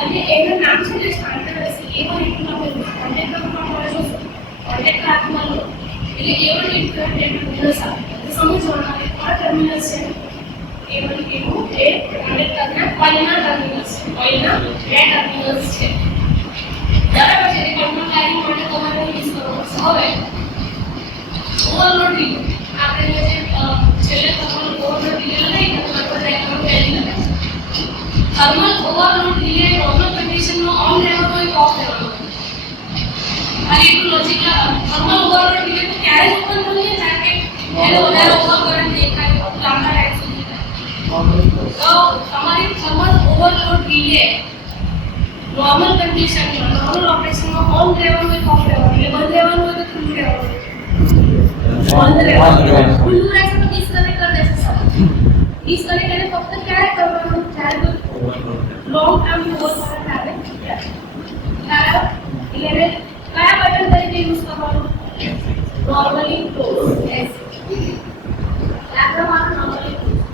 અને એનું નામ છે જે સ્ટાન્ડર્ડ હશે A1 ઇન્ટુ નંબર કોન્ટેક્ટરમાં મળે છે કોન્ટેક્ટ હાથમાં લો એટલે A1 ઇન્ટુ ટર્મિનલ્સ આવે સમજવાનું આવે કયા ટર્મિનલ્સ છે A1 ઇન્ટુ એ કોન્ટેક્ટરના કોઈલના ટર્મિનલ્સ છે કોઈલના બે ટર્મિનલ્સ છે બરાબર છે એ કંટ્રોલ લાઈન માટે તમારે યુઝ કરવો પડશે હવે ઓવરલોડ ડીલે આપણે જે છેલ્લે તમારો ઓવરલોડ ડીલે લગાવી તો તમારે ડાયાગ્રામ પહેલી લગાવી થર્મલ ઓવરલોડ ડીલે નોર્મલ કન્ડિશનમાં ઓન રહેવાનો એક ઓફ રહેવાનો આ એટલું લોજિક થર્મલ ઓવરલોડ ડીલે તો ક્યારે જ ઓપન થશે જ્યારે કે એને વધારે ઓવર કરંટ દેખાય લાંબા ટાઈમ સુધી તો તમારી થર્મલ ઓવરલોડ ડીલે નોર્મલ કન્ડિશનમાં નોર્મલ ઓપરેશનમાં ઓન રહેવાનું એક ઓફ રહેવાનું એટલે બંધ રહેવાનું હોય તો ખુલ્લું રહેવાનું બંધ રહેવાનું ખુલ્લું રહેશે તો ડિસ્કનેક્ટ કરી દેશે સર ડિસ્કનેક્ટ એને ફક્ત ક્યારે કરવાનું જ્યારે લોંગ ટર્મ ઓવર કરંટ આવે ત્યારે એટલે કયા બટન તરીકે યુઝ કરવાનું નોર્મલી ક્લોઝ એસ લાગવામાં નોર્મલી ક્લોઝ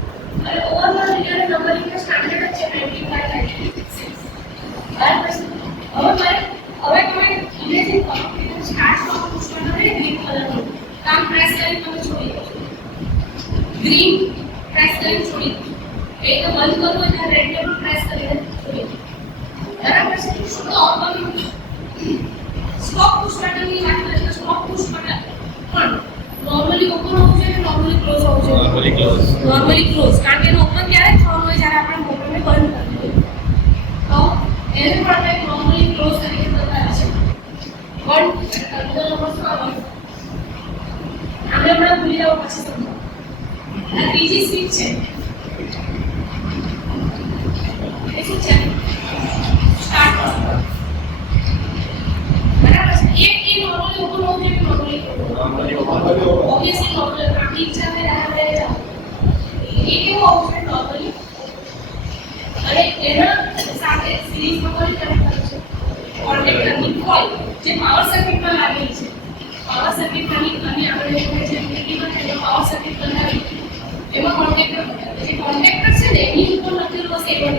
અને ઓવરલોડ ડીલે નંબરિંગ કે સ્ટાન્ડર્ડ છે 95 બરાબર હવે તમે ઇમેજિન કરો કે સ્ટાર્ટ પુશ બટન છે ગ્રીન કલરનું કામ પ્રેસ કરી તમે છોડી દો ગ્રીન પ્રેસ કરી છોડી દો એ તો બંધ કરવું એટલે રેડ ટેબલ પ્રેસ કરીને છોડી દો બરાબર છે તો તમે સ્ટોપ પુશ બટનની વાત કરીએ તો સ્ટોપ પુશ બટન પણ નોર્મલી ઓપન હોવું જોઈએ નોર્મલી ક્લોઝ હોવું જોઈએ નોર્મલી ક્લોઝ કારણ કે એનો ઓપન ત્યારે થવાનું હોય જ્યારે આપણે મોટરને બંધ કરી દઈએ તો એને પણ આપણે નોર્મલી ક્લોઝ તરીકે બતાવે છે વન ટર્મિનલ નંબર 1 આપણે હમણાં ભૂલી જાવ પછી સમજો આ ત્રીજી સ્વિચ છે એ શું છે સ્ટાર્ટ બરાબર છે એક કી નોર્મલી ઓપન હોવું જોઈએ નોર્મલી ઓબ્વિયસલી નોર્મલી આપણી ઈચ્છા છે આપણે એ કેવું હોવું જોઈએ નોર્મલી અને એના સાથે સિરીઝમાં કોઈ કનેક્ટ છે કોન્ટેક્ટરની કોઇલ જે પાવર સર્કિટમાં લાગેલી છે પાવર સર્કિટની અને આપણે જે ઇલેક્ટ્રિકલ છે પાવર સર્કિટ બનાવી એમાં કોન્ટેક્ટર જે કોન્ટેક્ટર છે ને એની ઉપર લખેલું હશે A1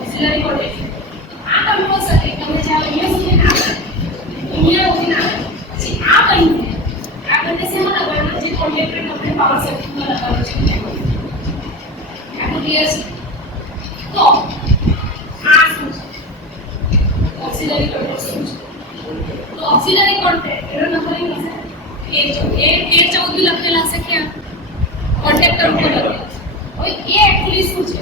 ઓક્સિલરી કોન્ટેક્ટર આ કંટ્રોલ સર્કિટ તમે જ્યાં અહીંયા સુધી ના આવે અહીંયા સુધી ના આવે પછી આ બંને શેમાં લગાવવાના જે કોન્ટેક્ટર તમને પાવર સર્કિટમાં લગાવવાનું છે આટલું ક્લિયર છે તો આ શું છે ઓક્સિલરી કંટ્રોલ શું છે તો ઓક્સિલરી કોન્ટેક્ટ એનો નંબરિંગ હશે A14 બી લખેલા હશે ક્યાં કોન્ટેક્ટર ઉપર લખેલા છે હવે એ એક્ચ્યુઅલી શું છે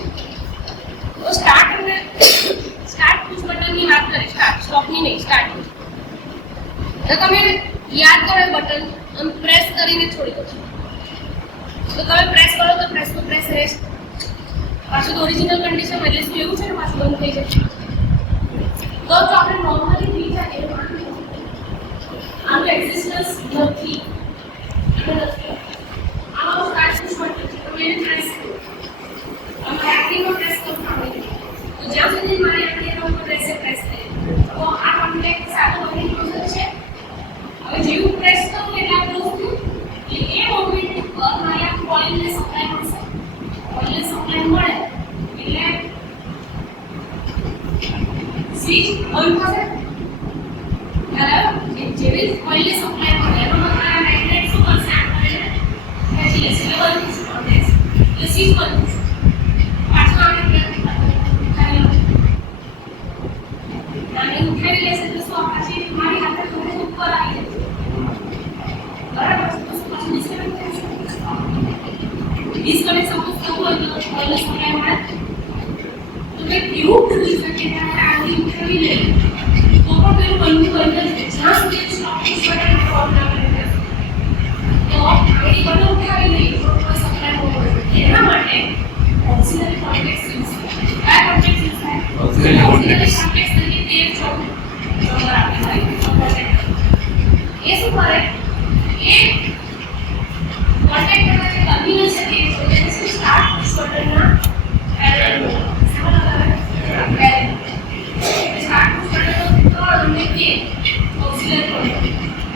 તો સ્ટાર્ટ પુશ બટનની વાત કરી સ્ટોપની નહીં સ્ટાર્ટ તો તમે યાદ કરો બટન આમ પ્રેસ કરીને છોડી દો તો તમે પ્રેસ કરો તો પ્રેસ રેસ્ટ પાછું તો ઓરિજિનલ કન્ડિશન એટલે શું એવું છે ને પાછું બંધ થઈ જશે તો આપણે નોર્મલી થઈ જાય એ આનું એક્ઝિસ્ટન્સ નથી આનો સ્ટાર્ટ પુશ બટન છે તમે એને પ્રેસ કરો તમારે એક્ટિવનો પ્રેસ કરવું પડે તો જ્યાં સુધી મારી એક્ટિવનો ઉપર પ્રેસ થાય તો આ કોન્ટેક્ટ સાદો બની પ્રોસેસ છે હવે જેવું પ્રેસ કરું એટલે આ ક્લોઝ થયું એટલે એ મોમેન્ટ પર મારી આ કોઇલને સપ્લાય મળશે કોઇલને સપ્લાય મળે એટલે સ્વિચ બંધ થશે બરાબર જેવી કોઇલને સપ્લાય મળે એનો મતલબ આ મેગ્નેટ શું કરશે આપણે ખેંચી લેશે એટલે બંધ થશે કોન્ટેક્ટ એટલે સ્વિચ બંધ થશે પાછું આપણે પ્રયત્ન ઉઠાવી લેશે તો શું પાછી મારી હાથે થોડી ઉપર આવી જશે બરાબર તો પાછું ડિસ્કનેક્ટ થશે ડિસ્કનેક્ટ સપોઝ થવું હોય તો કોઇલને સપ્લાય મળે તો કે એવું કરી શકે કે આની ઉઠાવી લે તો પણ પેલું બંધ જ છે જ્યાં સુધી સ્ટોપ પુશ બટન ઓન ના કરે તો આની બંધ ઉઠાવી લે તો સપ્લાય મળે એના માટે ઓક્સિલરી કોન્ટેક્ટ યુઝ થાય આ કોન્ટેક્ટ યુઝ થાય બેઝિકલી સોકેટ્સ તરીકે 13 ચોક આપે છે એ શું કરે એ કોન્ટેક્ટ કરતા જે ટર્મિનલ છે તે સ્ટાર્ટ પુશ બટનના parallel parallel start push button તો અને કે ઓક્સિલરી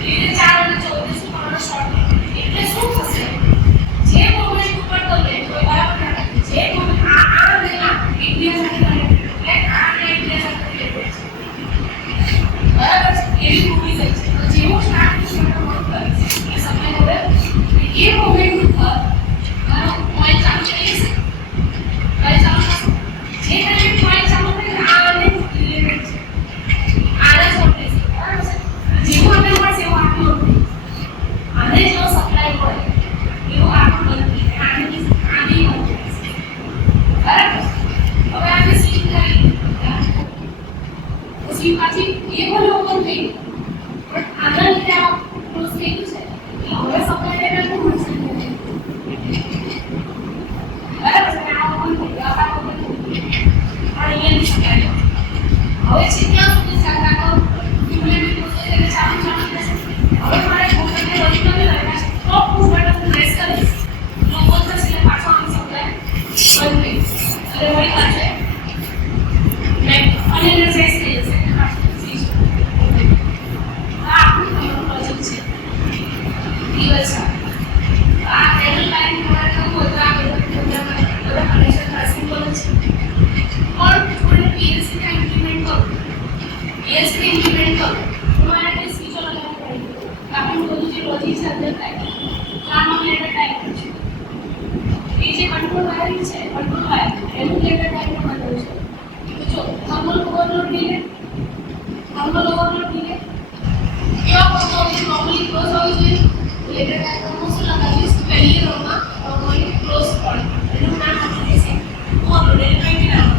એટલે 4 અને 14 શું કરવાનો શોર્ટ એટલે શું થશે જે મોમેન્ટ ઉપર તમે કોઈ બરાબર જે મોમેન્ટ આ અને આ એકબીજા સાથે કનેક્ટેડ એટલે આ અને એકબીજા સાથે કનેક્ટેડ છે બરાબર એવી મૂવી છે તો જેવું સ્ટાર્ટ પુશ બટન વર્ક કરે એ સમય હવે એ મોમેન્ટ ઉપર કોઈલ ચાલુ થઈ જશે કોઈલ ચાલુ થશે જે ટાઈમે કોઈલ ચાલુ થાય આ અને રિલેટેડ છે આના વોલ્ટેજ બરાબર છે જેવું આપણે મળશે એવું આટલું આને જો સપ્લાય હોય એવું આટલું બંધ થઈ જાય આની બંધ બરાબર હવે આને સ્વિચ કરી તો સ્વિચ પાછી એ ભલે ઓપન થઈ પણ આના લીધે આ ક્લોઝ થઈ ગયું છે હવે સપ્લાય લેવલ શું મળશે બરાબર છે આ ઓપન થઈ ગયું આ ઓપન થઈ ગયું અને અહીંયાની સપ્લાય હવે છે ત્યાં સુધી ચાલતા કરો ક્યુમ્યુલેટિવ પ્રોસેસ એટલે ચાલુ રહેશે હવે મારે કોમ્પ્યુટર ઓરિજિનલ રહેવા છે તો પુશ બટન પ્રેસ કરીશ તો ઓન થશે એટલે પાછો આની સપ્લાય બંધ થઈ જશે અને વળી પાછે મેં અનએનર્જાઇઝ થઈ જશે આ આપણું લોજિક છે દિવસ આ પેનલ લાઈન દ્વારા કરવું હોય તો આ બધા કનેક્શન સિમ્પલ છે और थोड़े पीएलसी का इंप्लीमेंट करो पीएलसी का इंप्लीमेंट करो तुम्हारे लिए स्विच लगाना पड़ेगा काफी बोलूं जो लॉजिक से अंदर टाइप काम लेटर टाइप ये जो कंट्रोल वायरिंग છે કંટ્રોલ વાયર એનું લેટર ટાઈપ માં બનાવ્યું છે તો જો થર્મલ ઓવરલોડ ડીલે કેવા પ્રોગ્રામ નોર્મલી ક્લોઝ હોવી જોઈએ લેટર ટાઈપ માં શું લગાવીશ પહેલી રો માં નોર્મલી ક્લોઝ પડે એનું નામ આપી દેશે ઓવરલોડ એટલે કંઈ નામ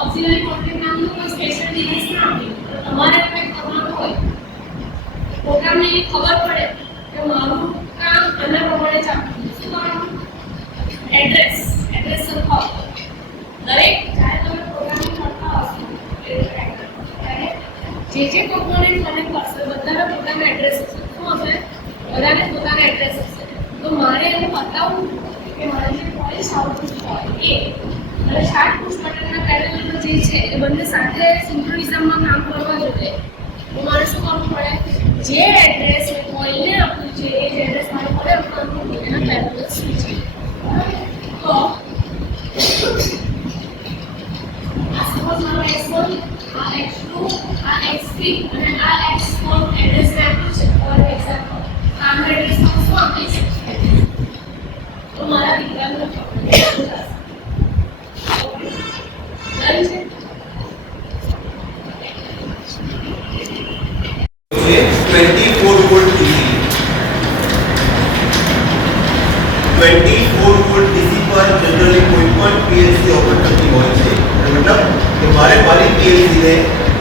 ऑक्सिलरी कॉन्टेक्ट नामનું કોઈ સ્પેશિયલ ડિવાઇસ ના આવે તમારે કંઈક કરવાનું હોય પ્રોગ્રામને એ ખબર પડે કે મારું કામ આના પ્રમાણે ચાલતું શું કરવાનું એડ્રેસ સરખા દરેક જ્યારે તમે પ્રોગ્રામિંગ કરતા હશો ત્યારે જે કોમ્પોનન્ટ કનેક્ટ કરશે બધાના પોતાના એડ્રેસ હશે શું હશે બધાને પોતાના એડ્રેસ હશે તો મારે એને બતાવવું કે મારે જે પોઈન્ટ આઉટપુટ હોય એ અને સ્ટાર્ટ પુશ બટનના પેરેલલમાં જે છે એ બંને સાથે સિન્ક્રોનિઝમમાં કામ કરવા જોઈએ તો મારે શું કરવું પડે જે એડ્રેસ મેં કોઈલને આપ્યું છે એ જે એડ્રેસ મારે કોને આપવાનું હોય એના પેરેલલ સ્વિચ તો આ સપોઝ મારો x1 આ x2 આ x3 અને આ x4 એડ્રેસ મેં આપ્યું છે ફોર એક્ઝામ્પલ આ એડ્રેસમાં શું આપીશ તો મારા વિદ્યાર્થીઓ पीएलसी ओपन करती હોય છે मतलब કે મારી पीएलसी ને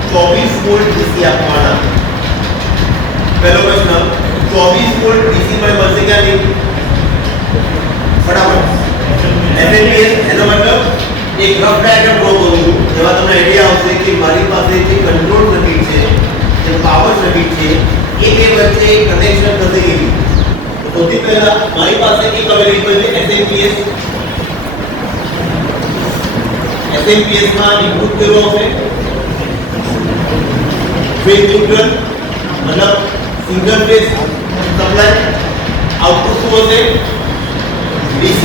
24 વોલ્ટ ડીસી આપવાના પહેલો પ્રશ્ન 24 વોલ્ટ ડીસી મને મળશે કે નહીં ફટાફટ એફએનપીએસ એનો મતલબ એક રફ ડાયાગ્રામ ડ્રો કરું છું જેમાં તમને આઈડિયા મારી પાસે એક અવેલેબલ છે SMPS. SMPS માં ઇનપુટ કેવો હશે? ફેઝ ન્યુટ્રલ, મતલબ સિંગલ ફેઝ સપ્લાય. આઉટપુટ શું હશે? DC.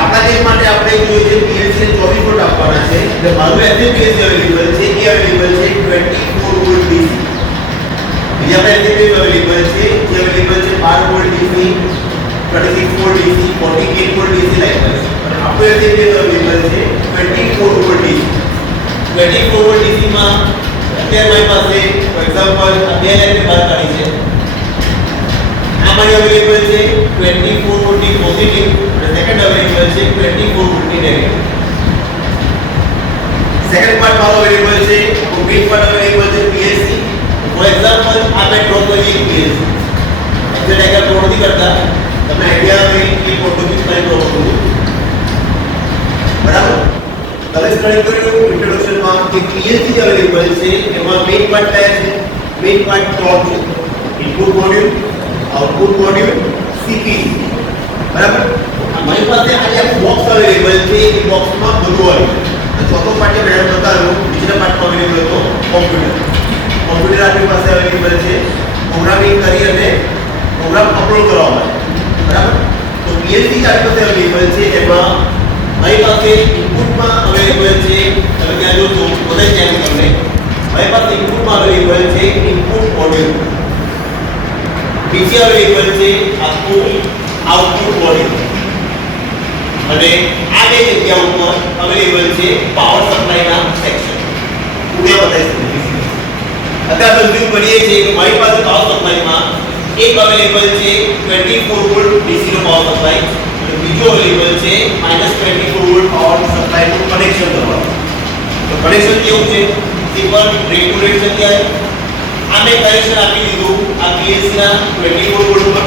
આપણા કેસ માટે આપણે જોઈએ છે PLC ને 24 વોલ્ટ આપવાના છે. એટલે મારું SMPS અવેલેબલ છે એ અવેલેબલ છે 24 વોલ્ટ DC. બીજા આપણે SMPS અવેલેબલ છે જે અવેલેબલ છે 12 volt DC, 36 volt DC, 48 volt DC likewise. અને આપણો SMPS અવેલેબલ છે 24 વોલ્ટ DC. 24 વોલ્ટ DC માં અત્યારે મારી પાસે ફોર એક્ઝામ્પલ આ બે લાઇન બહાર કાઢી છે. આમાં અવેલેબલ છે 24 વોલ્ટ ની પોઝિટિવ અને સેકન્ડ અવેલેબલ છે 24 વોલ્ટ ની નેગેટિવ. સેકન્ડ પાર્ટ મારો અવેલેબલ છે મેઇન પાર્ટ અવેલેબલ છે PLC. ફોર એક્ઝામ્પલ આ મેં ડ્રો કરી એક PLC. એટલે ડાયગ્રામ ડ્રો નથી કરતા, તમને આઈડિયા આવે કે ફોટોગ્રાફ કરી ડ્રો કરું. બરાબર? તમે સ્ટડી કર્યું ઇન્ટ્રોડક્શનમાં કે PLC અવેલેબલ છે એમાં મેઇન પાર્ટ કયા છે? મેઇન પાર્ટ 3 છે. Input module, output module, CPU. બરાબર? અમારી પાસે આ એક બોક્સ અવેલેબલ છે એ બોક્સમાં બધું આવે. અને ચોથો પાર્ટ જે મેં બતાવ્યો બીજા પાર્ટમાં અવેલેબલ હતો કોમ્પ્યુટર. કોમ્પ્યુટર આપણી પાસે અવેલેબલ છે પ્રોગ્રામિંગ કરી અને પ્રોગ્રામ અપલોડ કરવા માટે. બરાબર? તો PLC આપણી પાસે અવેલેબલ છે એમાં મારી પાસે ઇનપુટમાં અવેલેબલ છે તમે ત્યાં જોશો બધા ત્યાં તમને મારી પાસે ઇનપુટમાં અવેલેબલ છે ઇનપુટ મોડ્યુલ. બીજી અવેલેબલ છે આખું આઉટપુટ મોડ્યુલ. અને આ બે જગ્યા ઉપર અવેલેબલ છે પાવર સપ્લાયના સેક્શન. હું બતાવીશ. અત્યારે આપણે વ્યૂ કરીએ છીએ કે મારી પાસે પાવર સપ્લાયમાં એક અવેલેબલ છે 24 વોલ્ટ DC નો પાવર સપ્લાય અને બીજો અવેલેબલ છે -24 વોલ્ટ પાવર સપ્લાયનું કનેક્શન કરવાનું. તો કનેક્શન કેવું છે? સિમ્પલ રેગ્યુલેટર જગ્યાએ આને કનેક્શન આપી દીધું આ PLC ના 24 વોલ્ટ પર.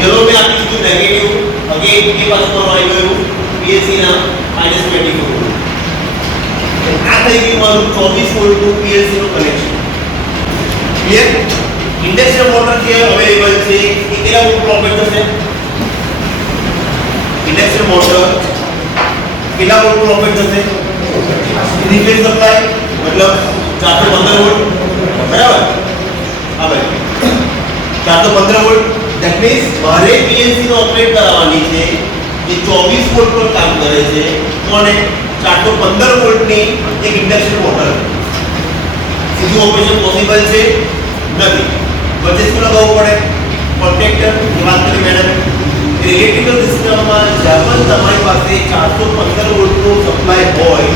યલો મે આપી દીધું નેગેટિવ અગેન એ પાછું આવી ગયું PLC ના -24 વોલ્ટ. આ થઈ ગયું મારું 24 વોલ્ટ નું PLC નું કનેક્શન. ક્લિયર? ઇન્ડક્શન મોટર જે અવેલેબલ છે એ કેટલા વોલ્ટ ઓપરેટ થશે? ઇન્ડક્શન મોટર કેટલા વોલ્ટ ઓપરેટ થશે? થ્રી ફેઝ સપ્લાય મતલબ 415 વોલ્ટ. બરાબર? હા ભાઈ 415 વોલ્ટ. ધેટ મીન્સ મારે PLC નો ઓપરેટ કરાવવાની છે જે 24 વોલ્ટ પર કામ કરે છે કોને? 415 વોલ્ટની એક ઇન્ડક્શન મોટર. સીધું ઓપરેશન પોસિબલ છે નથી. વચ્ચે શું લગાવવું પડે? કોન્ટેક્ટર. એ વાત કરી મેડમ ઇલેક્ટ્રિકલ સિસ્ટમમાં જ્યારે તમારી પાસે 415 વોલ્ટનો સપ્લાય હોય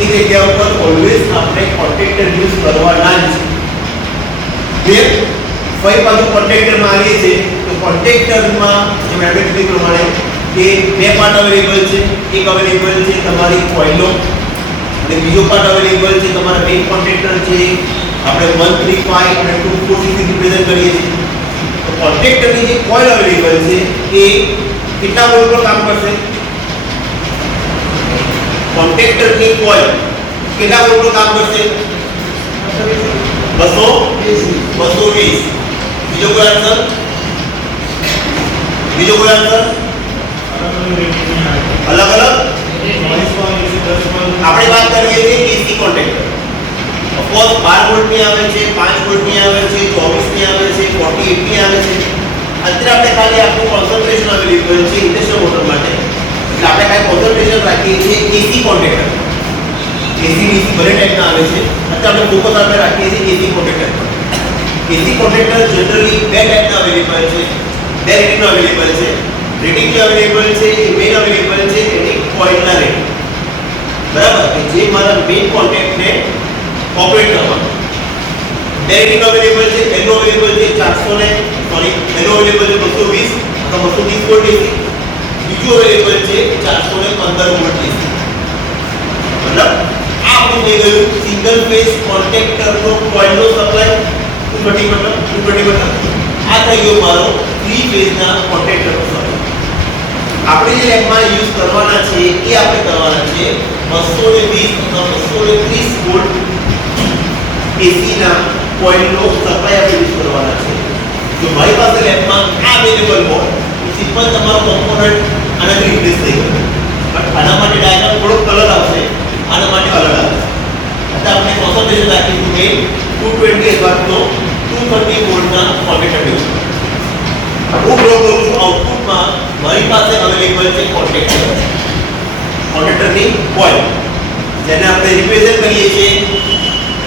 એ જગ્યા ઉપર ઓલવેઝ આપણે કોન્ટેક્ટર યુઝ કરવાના જ છે. ફરી પાછું કોન્ટેક્ટરમાં આવીએ છીએ તો કોન્ટેક્ટરમાં જે મેડમ કીધું પ્રમાણે કે બે પાર્ટ અવેલેબલ છે. એક અવેલેબલ છે તમારી કોઇલનો અને બીજો પાર્ટ અવેલેબલ છે તમારા મેઇન કોન્ટેક્ટર છે આપણે 135 અને 240 થી રિપ્રેઝન્ટ કરીએ છીએ. તો કોન્ટેક્ટરની જે કોઇલ અવેલેબલ છે એ કેટલા વોલ્ટ પર કામ કરશે? કોન્ટેક્ટરની કોઇલ કેટલા વોલ્ટ પર કામ કરશે? 220. બીજો કોઈ આન્સર? બીજો કોઈ આન્સર? અલગ અલગ આપણે વાત કરીએ છીએ AC કોન્ટેક્ટર. ઓફકોર્સ 12 વોલ્ટ ની આવે છે, 5 વોલ્ટ ની આવે છે, 24 ની આવે છે, 48 ની આવે છે. અત્યારે આપણે ખાલી આપણું કોન્સન્ટ્રેશન અવેલેબલ છે ઇન્ડક્શન મોટર માટે. એટલે આપણે ખાલી કોન્સન્ટ્રેશન રાખીએ છીએ AC કોન્ટેક્ટર. AC DC બંને ટાઈપના આવે છે. અત્યારે આપણે ફોકસ આપણે રાખીએ છીએ AC કોન્ટેક્ટર પર. AC કોન્ટેક્ટર જનરલી બે ટાઈપના અવેલેબલ છે. બે રેટિંગનો અવેલેબલ છે. રેટિંગ જે અવેલેબલ છે એ મેઇન અવેલેબલ છે એની કોઇલના રેટિંગ. બરાબર? કે જે મારા મેઇન કોન્ટેક્ટને ઓપરેટ કરવાનો. બે રેટિંગ અવેલેબલ છે. પહેલો અવેલેબલ છે 220 અથવા 230 વોલ્ટ AC. બીજો અવેલેબલ છે 415 વોલ્ટ AC. મતલબ આ આપણું થઈ ગયું સિંગલ ફેઝ કોન્ટેક્ટરનો કોઇલનો સપ્લાય 220 આ થઈ ગયો મારો થ્રી ફેઝના કોન્ટેક્ટરનો સપ્લાય. આપણે જે લેબમાં યુઝ કરવાના છે એ આપણે કરવાના છે 220 અથવા 230 વોલ્ટ AC ના કોઇલનો સપ્લાય આપણે યુઝ કરવાના છે. જો મારી પાસે લેબમાં આ અવેલેબલ હોય તો સિમ્પલ તમારો કોમ્પોનન્ટ આનાથી રિપ્લેસ થઈ ગયો, બટ આના માટે ડાયાગ્રામ થોડો કલર આવશે, આના માટે અલગ આવશે. એટલે આપણે કોન્સન્ટ્રેશન રાખીશું કે 220 અથવા તો 230 વોલ્ટના કોન્ટેક્ટર દેવું. હું ડ્રો કરું છું આઉટપુટમાં મારી પાસે અવેલેબલ છે કોન્ટેક્ટરની કોઇલ, જેને આપણે રિપ્રેઝન્ટ કરીએ છીએ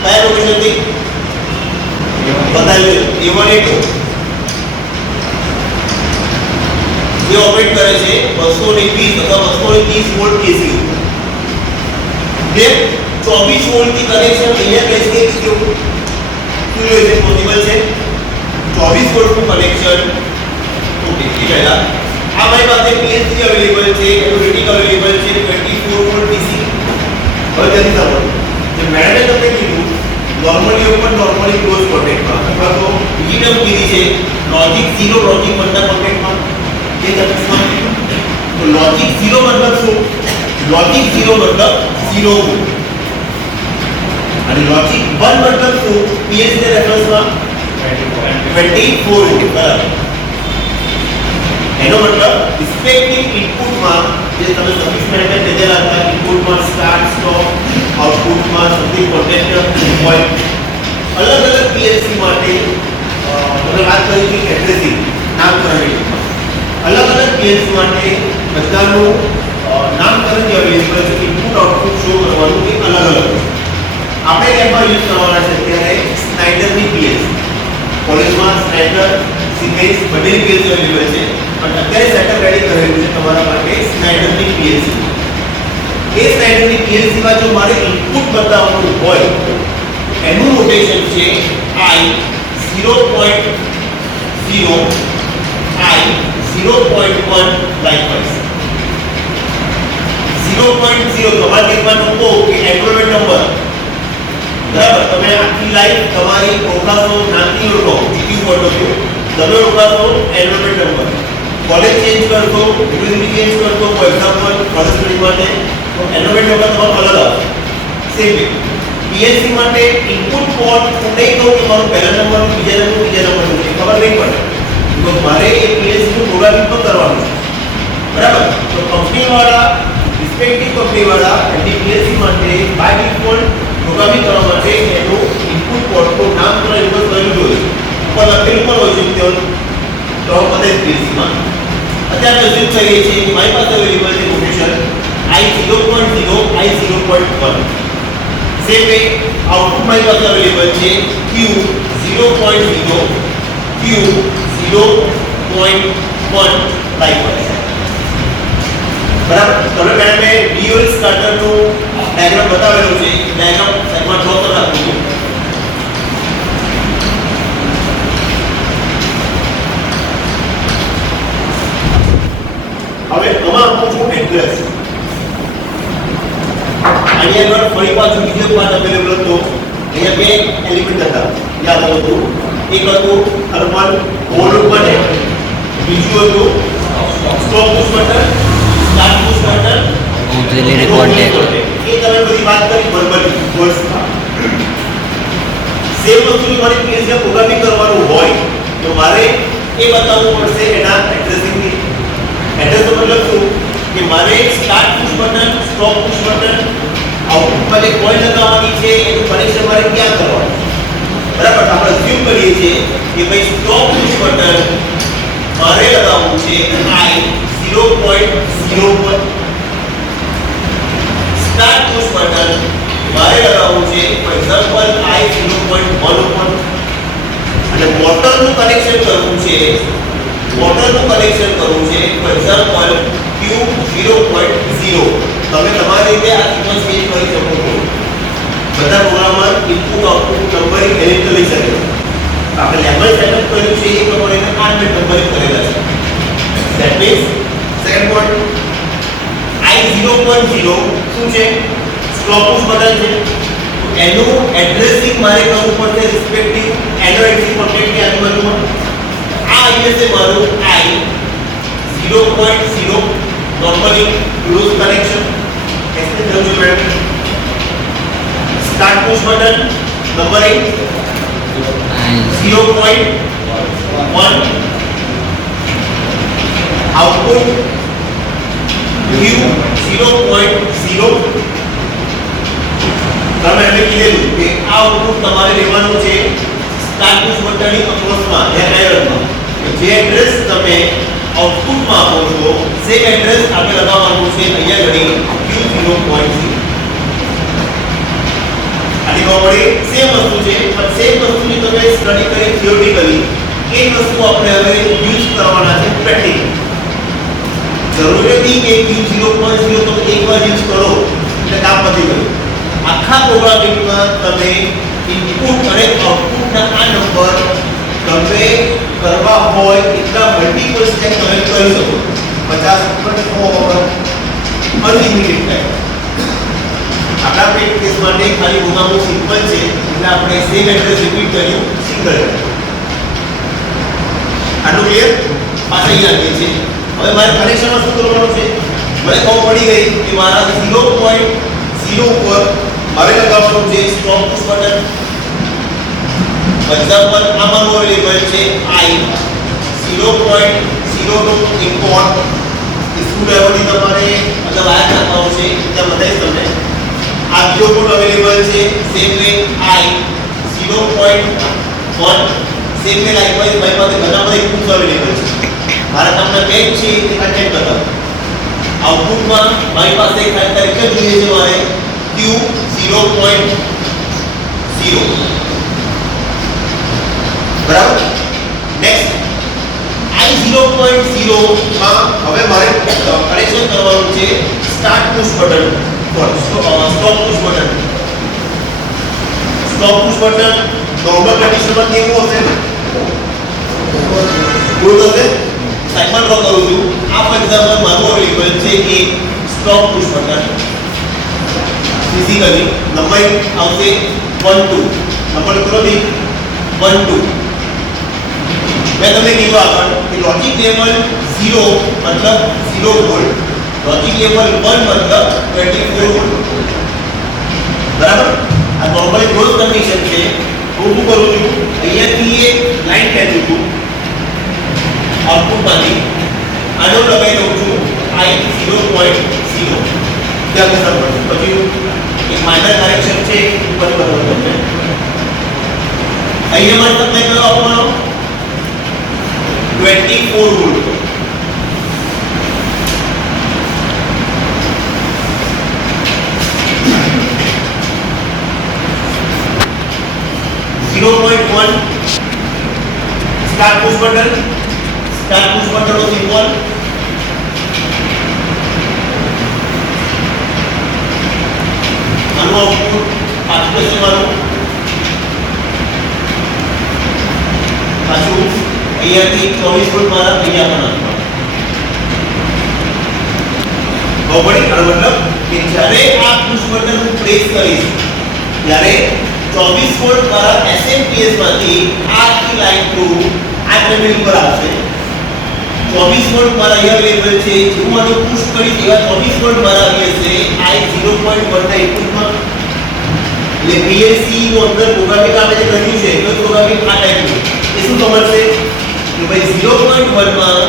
કયા લોકેશનથી બતાવ્યું A1 A2 જે ઓપરેટ કરે છે 220 અથવા 230 વોલ્ટ AC ને 24 વોલ્ટ થી કનેક્શન અહીંયા કઈ સ્ટેજ કેવું શું છે પોસિબલ છે 24 વોલ્ટ નું કનેક્શન. ઓકે, એ પહેલા આ મારી પાસે PS3 અવેલેબલ છે, એનું રેટિંગ અવેલેબલ છે 24 વોલ્ટ DC. હવે જલ્દી સમજો જે મેડમે તમને કીધું નોર્મલી ઓપન નોર્મલી ક્લોઝ કોન્ટેક્ટમાં અથવા તો બીજી ટર્મ કીધી છે લોજિક 0 લોજિક 1 ના કોન્ટેક્ટમાં. ये तकनीक तो लॉजिक 0 मतलब શું लॉजिक 0 मतलब 0 અને लॉजिक 1 मतलब શું PS ને રેફરન્સમાં 24 બરાબર. એનો મતલબ રિસ્પેક્ટિવ ઇનપુટમાં જે તમે સર્વિસ મેનેજર લીધેલા હતા ઇનપુટમાં સ્ટાર્ટ સ્ટોપ આઉટપુટમાં સમથિંગ કોન્ટેક્ટર પોઈન્ટ અલગ અલગ PLC માટે મને વાત કરી કે એડ્રેસિંગ નામકરણ अलग अलग केस માટે બધાનું નામકરણ જે અવેલેબલ છે ઇનપુટ આઉટપુટ શો કરવાનું એ અલગ અલગ આપણે એમાં યુઝ કરવાના છે ત્યારે સ્નાઇડરની પીએસ કોલેજમાં સ્નાઇડર સિમેન્સ બધી પીએસ અવેલેબલ છે પણ અત્યારે સેટઅપ રેડી કરેલું છે તમારા માટે સ્નાઇડરની પીએસ. એ સ્નાઇડરની પીએસ માં જો મારે ઇનપુટ બતાવવાનું હોય એનું નોટેશન છે I 0.0 I 0.1 likewise 0.0 તમારે કેસમાં કહો કે એન્રોલમેન્ટ નંબર બરાબર તમે આખી લાઈફ તમારી ઓળખાશો નામથી ઓળખો જીટી ફોટો તમે ઓળખાશો એન્રોલમેન્ટ નંબર કોલેજ ચેન્જ કરશો યુનિવર્સિટી ચેન્જ કરશો ફોર એક્ઝામ્પલ કોલેજ સ્ટડી માટે તો એન્રોલમેન્ટ નંબર તમારો અલગ આવશે. સેમ પીએસસી માટે ઇનપુટ પોર્ટ હું નહીં કહું કે મારો પહેલા નંબર બીજા નંબર ખબર નહીં પડે તો મારે એ પીએસસી નું પ્રોગ્રામિંગ પણ કરવાનું છે બરાબર. તો કંપની વાળા રિસ્પેક્ટિવ કંપની વાળા એનડીપીએસસી માટે બાય ડિફોલ્ટ પ્રોગ્રામિંગ કરવા માટે એનું ઇનપુટ પોર્ટ નું નામ થોડા યુઝ કરેલું જોઈએ ઉપર લખેલું પણ હોય છે તો બધા પીએસસીમાં અત્યારે અઝ્યુમ કરીએ છીએ કે મારી પાસે અવેલેબલ છે notation I 0.0 I 0.1 same way output મારી પાસે અવેલેબલ છે Q 0.0 Q 0.1 likewise બરાબર. તમે મેડમે DOL સ્ટાર્ટરનું ડાયાગ્રામ બતાવેલું છે ડાયાગ્રામ સાઈડમાં ડ્રો કરી રાખું છું. હવે આમાં આપું છું એડ્રેસ અહીંયા આગળ ફરી પાછું બીજો પાર્ટ અવેલેબલ હતો અહીંયા બે એલિમેન્ટ હતા યાદ હતું એક હતું થર્મલ ઓવરલોડ માટે બીજું હતું stop push button start push button auxiliary contact એ તમે બધી વાત કરી વર્બલી વર્ડ્સમાં. સેમ વસ્તુની મારી પીએસસી પ્રોગ્રામિંગ કરવાનું હોય તો મારે એ બતાવવું પડશે એના એડ્રેસિંગથી. એડ્રેસનો મતલબ શું કે મારે start push button stop push button આઉટપુટમાં જે કોઈલ લગાવવાની છે એનું કનેક્શન મારે ક્યાં કરવાનું બરાબર. આપણે અઝ્યુમ કરીએ છીએ કે ભાઈ સ્ટોપ પુશ બટન મારે લગાવવું છે I 0.01 સ્ટાર્ટ પુશ બટન મારે લગાવવું છે ફોર એક્ઝામ્પલ I 0.1 અને મોટરનું કનેક્શન કરવું છે મોટરનું કનેક્શન કરવું છે ફોર એક્ઝામ્પલ Q 0.0 તમે તમારી રીતે આ સિક્વન્સ ચેન્જ કરી શકો છો. બધા પ્રોગ્રામર ઇનપુટ આઉટપુટ નંબરિંગ એવી રીતે લઈ શકે છે. આપણે લેવલ સેટઅપ કર્યું છે એ પ્રમાણે આ નંબરિંગ કરેલા છે. That means second point I 0.0 શું છે સ્ટોપ પુશ બટન છે તો એનું એડ્રેસિંગ મારે કરવું પડશે રિસ્પેક્ટિવ એનોએક્સિસ કોન્ટેક્ટની આજુબાજુમાં. આ અહીંયા છે મારું I 0.0 normally close connection ऐसे जरूर madam start push button numbering 0.1 1 output Q 0.0 તમે એમને કીધેલું કે આ આઉટપુટ તમારે લેવાનું છે સ્ટાર્ટ પુશ બટનની અક્રોસમાં યા એરરમાં જે એડ્રેસ તમે આઉટપુટમાં આપો છો સેમ એડ્રેસ આપણે લગાવવાનું છે અહીંયા ઘડી Q 0.0 આની બરાબર સેમ વસ્તુ છે પણ સેમ વસ્તુની તમે સ્ટડી કરી થિયોરિટિકલી એ વસ્તુ આપણે હવે યુઝ કરવાના છે પ્રેક્ટિકલ જરૂરી નથી કે Q 0.0 તમે એકવાર યુઝ કરો એટલે કામ પતી ગયું આખા પ્રોગ્રામિંગમાં તમે ઇનપુટ અને આઉટપુટના આ નંબર તમે કરવા હોય એટલા મલ્ટીપલ સ્ટેપ તમે કરી શકો 50 ઉપર 100 અનલિમિટેડ ટાઈમ આપણા પ્રેક કેસ માટે ખાલી પ્રોગ્રામ સિમ્પલ છે એટલે આપણે સેમ એડ્રેસ રિપીટ કર્યું સિંગલ આનું ક્લિયર પાછા અહીંયા આવીએ છીએ હવે મારે કનેક્શનમાં શું કરવાનું છે મને ખબર પડી ગઈ કે મારા 0.0 ઉપર મારે લગાવવાનું છે સ્ટોપ પુશ બટન એક્ઝામ્પલ આમાં અવેલેબલ છે I 0.0 નો ઇમ્પોર્ટ સ્ક્રૂડ્રાઈવરની તમારે મતલબ આ નાખવાનું છે ત્યાં બતાવીશ તમને આ બીજો કોડ અવેલેબલ છે same way I 0.1 same way likewise મારી પાસે ઘણા બધા ઇનપુટ્સ અવેલેબલ છે મારા તમને પેજ છે એ કન્ટેન્ટ બતાવો આઉટપુટમાં મારી પાસે ખાલી એક જ જોઈએ છે મારે Q 0.0 બરાબર નેક્સ્ટ I 0.0 માં હવે મારે કનેક્શન કરવાનું છે સ્ટાર્ટ પુશ બટન પર સ્ટોપ પુશ બટન નોર્મલ કન્ડિશનમાં કેવું હશે ગુડ હશે સાઈડમાં ડ્રો કરું છું આ ફોર એક્ઝામ્પલ મારું અવેલેબલ છે કે સ્ટોપ પુશ બટન ફિઝિકલી લંબાઈ આવશે 1 2 નંબર કરો દી 1 2 मैं तुम्हें कहा આગળ કે લોજિક લેવલ 0 मतलब 0 વોલ્ટ લોજિક લેવલ 1 मतलब 24 વોલ્ટ બરાબર આ નોર્મલી ક્લોઝ કન્ડિશન છે હું શું કરું છું અહીંયાથી એક લાઈન ખેંચું છું આઉટપુટમાંથી આનો લગાવી દઉં છું I 0.0 ત્યાં ખતમ કરું પછી એક માઇનર કરેક્શન છે ઉપર બરાબર તમને અહીંયા મને તમને કયો આપવાનો 24 વોલ્ટ स्टार्ट पुश बटन નો સિમ્બોલ આનું આઉટપુટ પાછું છે મારું પાછું અહીંયાથી 24 વોલ્ટ મારા અહીંયા પણ આવવાનું મતલબ કે જ્યારે આ પુશ બટન હું પ્રેસ કરીશ ત્યારે 24 વોલ્ટ મારા એસએમપીએસ માંથી આખી લાઈન થ્રુ આ ટર્મિનલ પર આવશે 24 વોલ્ટ મારા અહીંયા અવેલેબલ છે હું આને પુશ કરીશ એવા 24 વોલ્ટ મારા આવી હશે I 0.1 ના ઇનપુટમાં એટલે પીએલસી નો અંદર પ્રોગ્રામિંગ આપણે જે કર્યું છે એ પ્રોગ્રામિંગ આ ટાઈપનું એ શું સમજશે કે ભાઈ 0.1 માં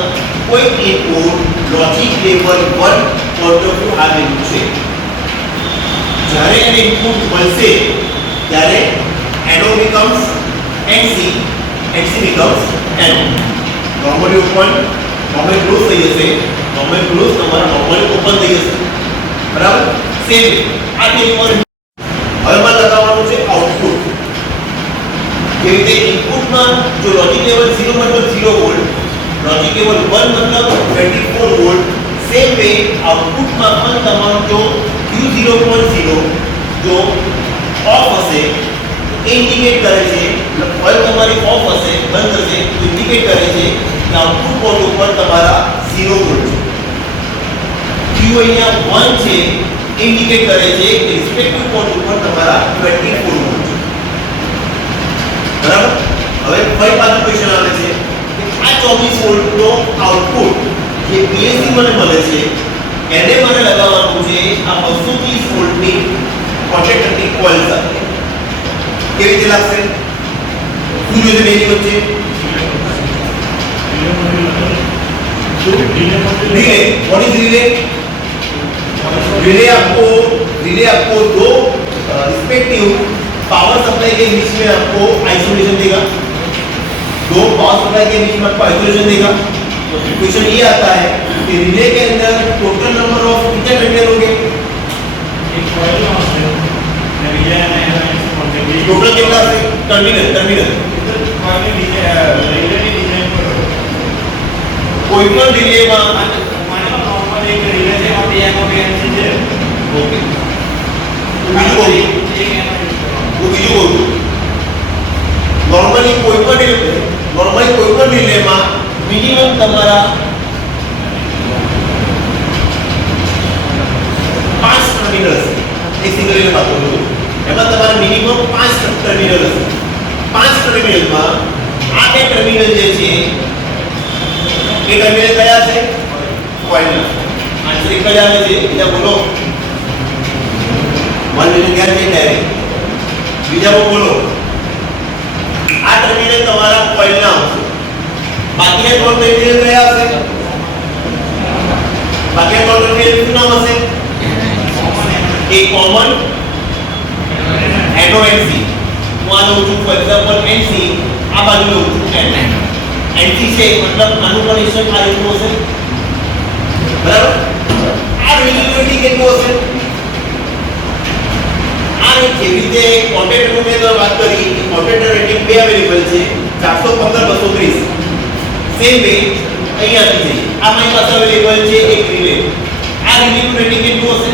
કોઈ ઇનપુટ લોજિક લેવલ 1 પોર્ટનું આવેલું છે જ્યારે એને ઇનપુટ મળશે ત્યારે NO becomes NC becomes NO normally open normally close થઈ જશે નોર્મલી ક્લોઝ તમારા નોર્મલી ઓપન થઈ જશે બરાબર સેમ આ તે ઉપર હવે માં લગાવવાનું છે આઉટપુટ જે રીતે ઇનપુટમાં જો લોજિક લેવલ 0 મતલબ 0 વોલ્ટ લોજિક લેવલ 1 મતલબ 24 વોલ્ટ સેમ વે આઉટપુટમાં પણ તમારું જો Q 0.0 જો ઓફ હશે ઇન્ડિકેટ કરે છે બલ્બ તમારી ઓફ હશે બંધ હશે તો ઇન્ડિકેટ કરે છે કે આઉટપુટ પોર્ટ ઉપર તમારા 0 વોલ્ટ છે Q અહીંયા 1 છે ઇન્ડિકેટ કરે છે કે રિસ્પેક્ટિવ પોર્ટ ઉપર તમારા 24 વોલ્ટ છે બરાબર હવે ફરી પાછું ક્વેશ્ચન આવે છે કે આ 24 વોલ્ટનો આઉટપુટ જે પીએસસી મને મળે છે એને મને લગાવવાનું છે આ 230 વોલ્ટની કોન્ટેક્ટરની કોઇલ સાથે કેવી રીતે લાગશે શું જોઈએ બેની વચ્ચે relay what is relay relay आपको दो रिस्पेक्टिव पावर सप्लाई के बीच में आपको आइसोलेशन देगा दो पावर सप्लाई के बीच में आपको आइसोलेशन देगा तो क्वेश्चन ये आता है कि रिले के अंदर टोटल नंबर ऑफ कितने टर्मिनल होंगे टोटल कितना टर्मिनल कोई પણ રિલેમાં ઓકે બીજું કહું નોર્મલી કોઈ પણ રિલેમાં મિનિમમ તમારા 5 ટર્મિનલ એક સિંગલ રિલે વાત કરું છું એમાં તમારે મિનિમમ 5 ટર્મિનલ હશે 5 ટર્મિનલમાં આ બે ટર્મિનલ જે છે એ ટર્મિનલ કયા છે કોઇલના આન્સર એક જ આવે છે બીજા બોલો વન મિનિટ ગયા છે ડાયરેક્ટ બીજા બોલો આ ટર્મિનલ તમારા કોઇલના આવશે બાકીના ત્રણ ટર્મિનલ કયા આવશે બાકીના ત્રણ ટર્મિનલ શું નામ હશે એ કોમન NONC હું આ લઉં છું ફોર એક્ઝામ્પલ NC આ બાજુ લઉં છું NC છે મતલબ આનું કનેક્શન આ રીતનું હશે બરાબર આ રિલેટિવિટી કેટલું હશે આ જેવી રીતે કોન્ટેક્ટનું મેં વાત કરી કે કોન્ટેક્ટર રેટિંગ બે અવેલેબલ છે 415 230 સેમ વે અહીંયાથી જઈએ આ મારી પાસે અવેલેબલ છે એક રિલે આ રિલેનું રેટિંગ કેટલું હશે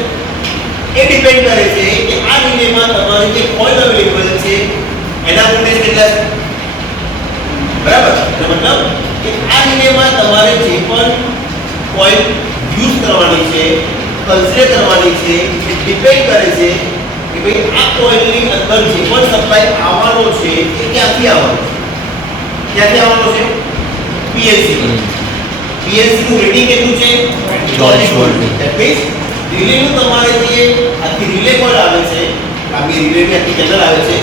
એ ડિપેન્ડ કરે છે કે આ રિલેમાં તમારી જે કોઇલ અવેલેબલ છે એના વોલ્ટેજ કેટલા છે બરાબર એટલે મતલબ કે આ રિલેમાં તમારે જે પણ કોઇલ યુઝ કરવાની છે કન્સિડર કરવાની છે એ ડિપેન્ડ કરે છે કે ભાઈ આ કોઇલની અંદર જે પણ સપ્લાય આવવાનો છે એ ક્યાંથી આવવાનો છે PLC નું રેટિંગ કેટલું છે 40 વોલ્ટ ધેટ મીન્સ રિલેનું તમારે જે આખી રિલે કોઇલ આવે છે આખી રિલેની આખી કેબલ આવે છે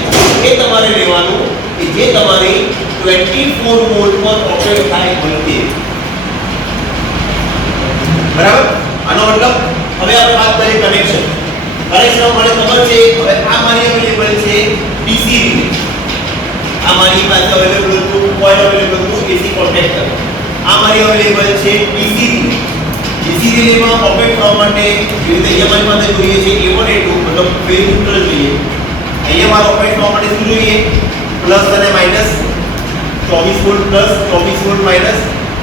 એ તમારે લેવાનું કે જે તમારી 24 વોલ્ટ પર ઓપરેટ થાય વોલ્ટેજ બરાબર આનો મતલબ હવે આપણે વાત કરીએ કનેક્શન મને ખબર છે હવે આ મારી અવેલેબલ છે DC રિલે આ મારી પાસે અવેલેબલ હતું કોઇલ અવેલેબલ હતું AC કોન્ટેક્ટર આ મારી અવેલેબલ છે DC રિલે DC રિલેમાં ઓપરેટ થવા માટે જે રીતે અહીંયા મારી પાસે જોઈએ છે A1 A2 મતલબ ફેઝ ન્યુટ્રલ જોઈએ અહીંયા મારે ઓપરેટ થવા માટે શું જોઈએ પ્લસ અને minus 24 volt plus 24 volt minus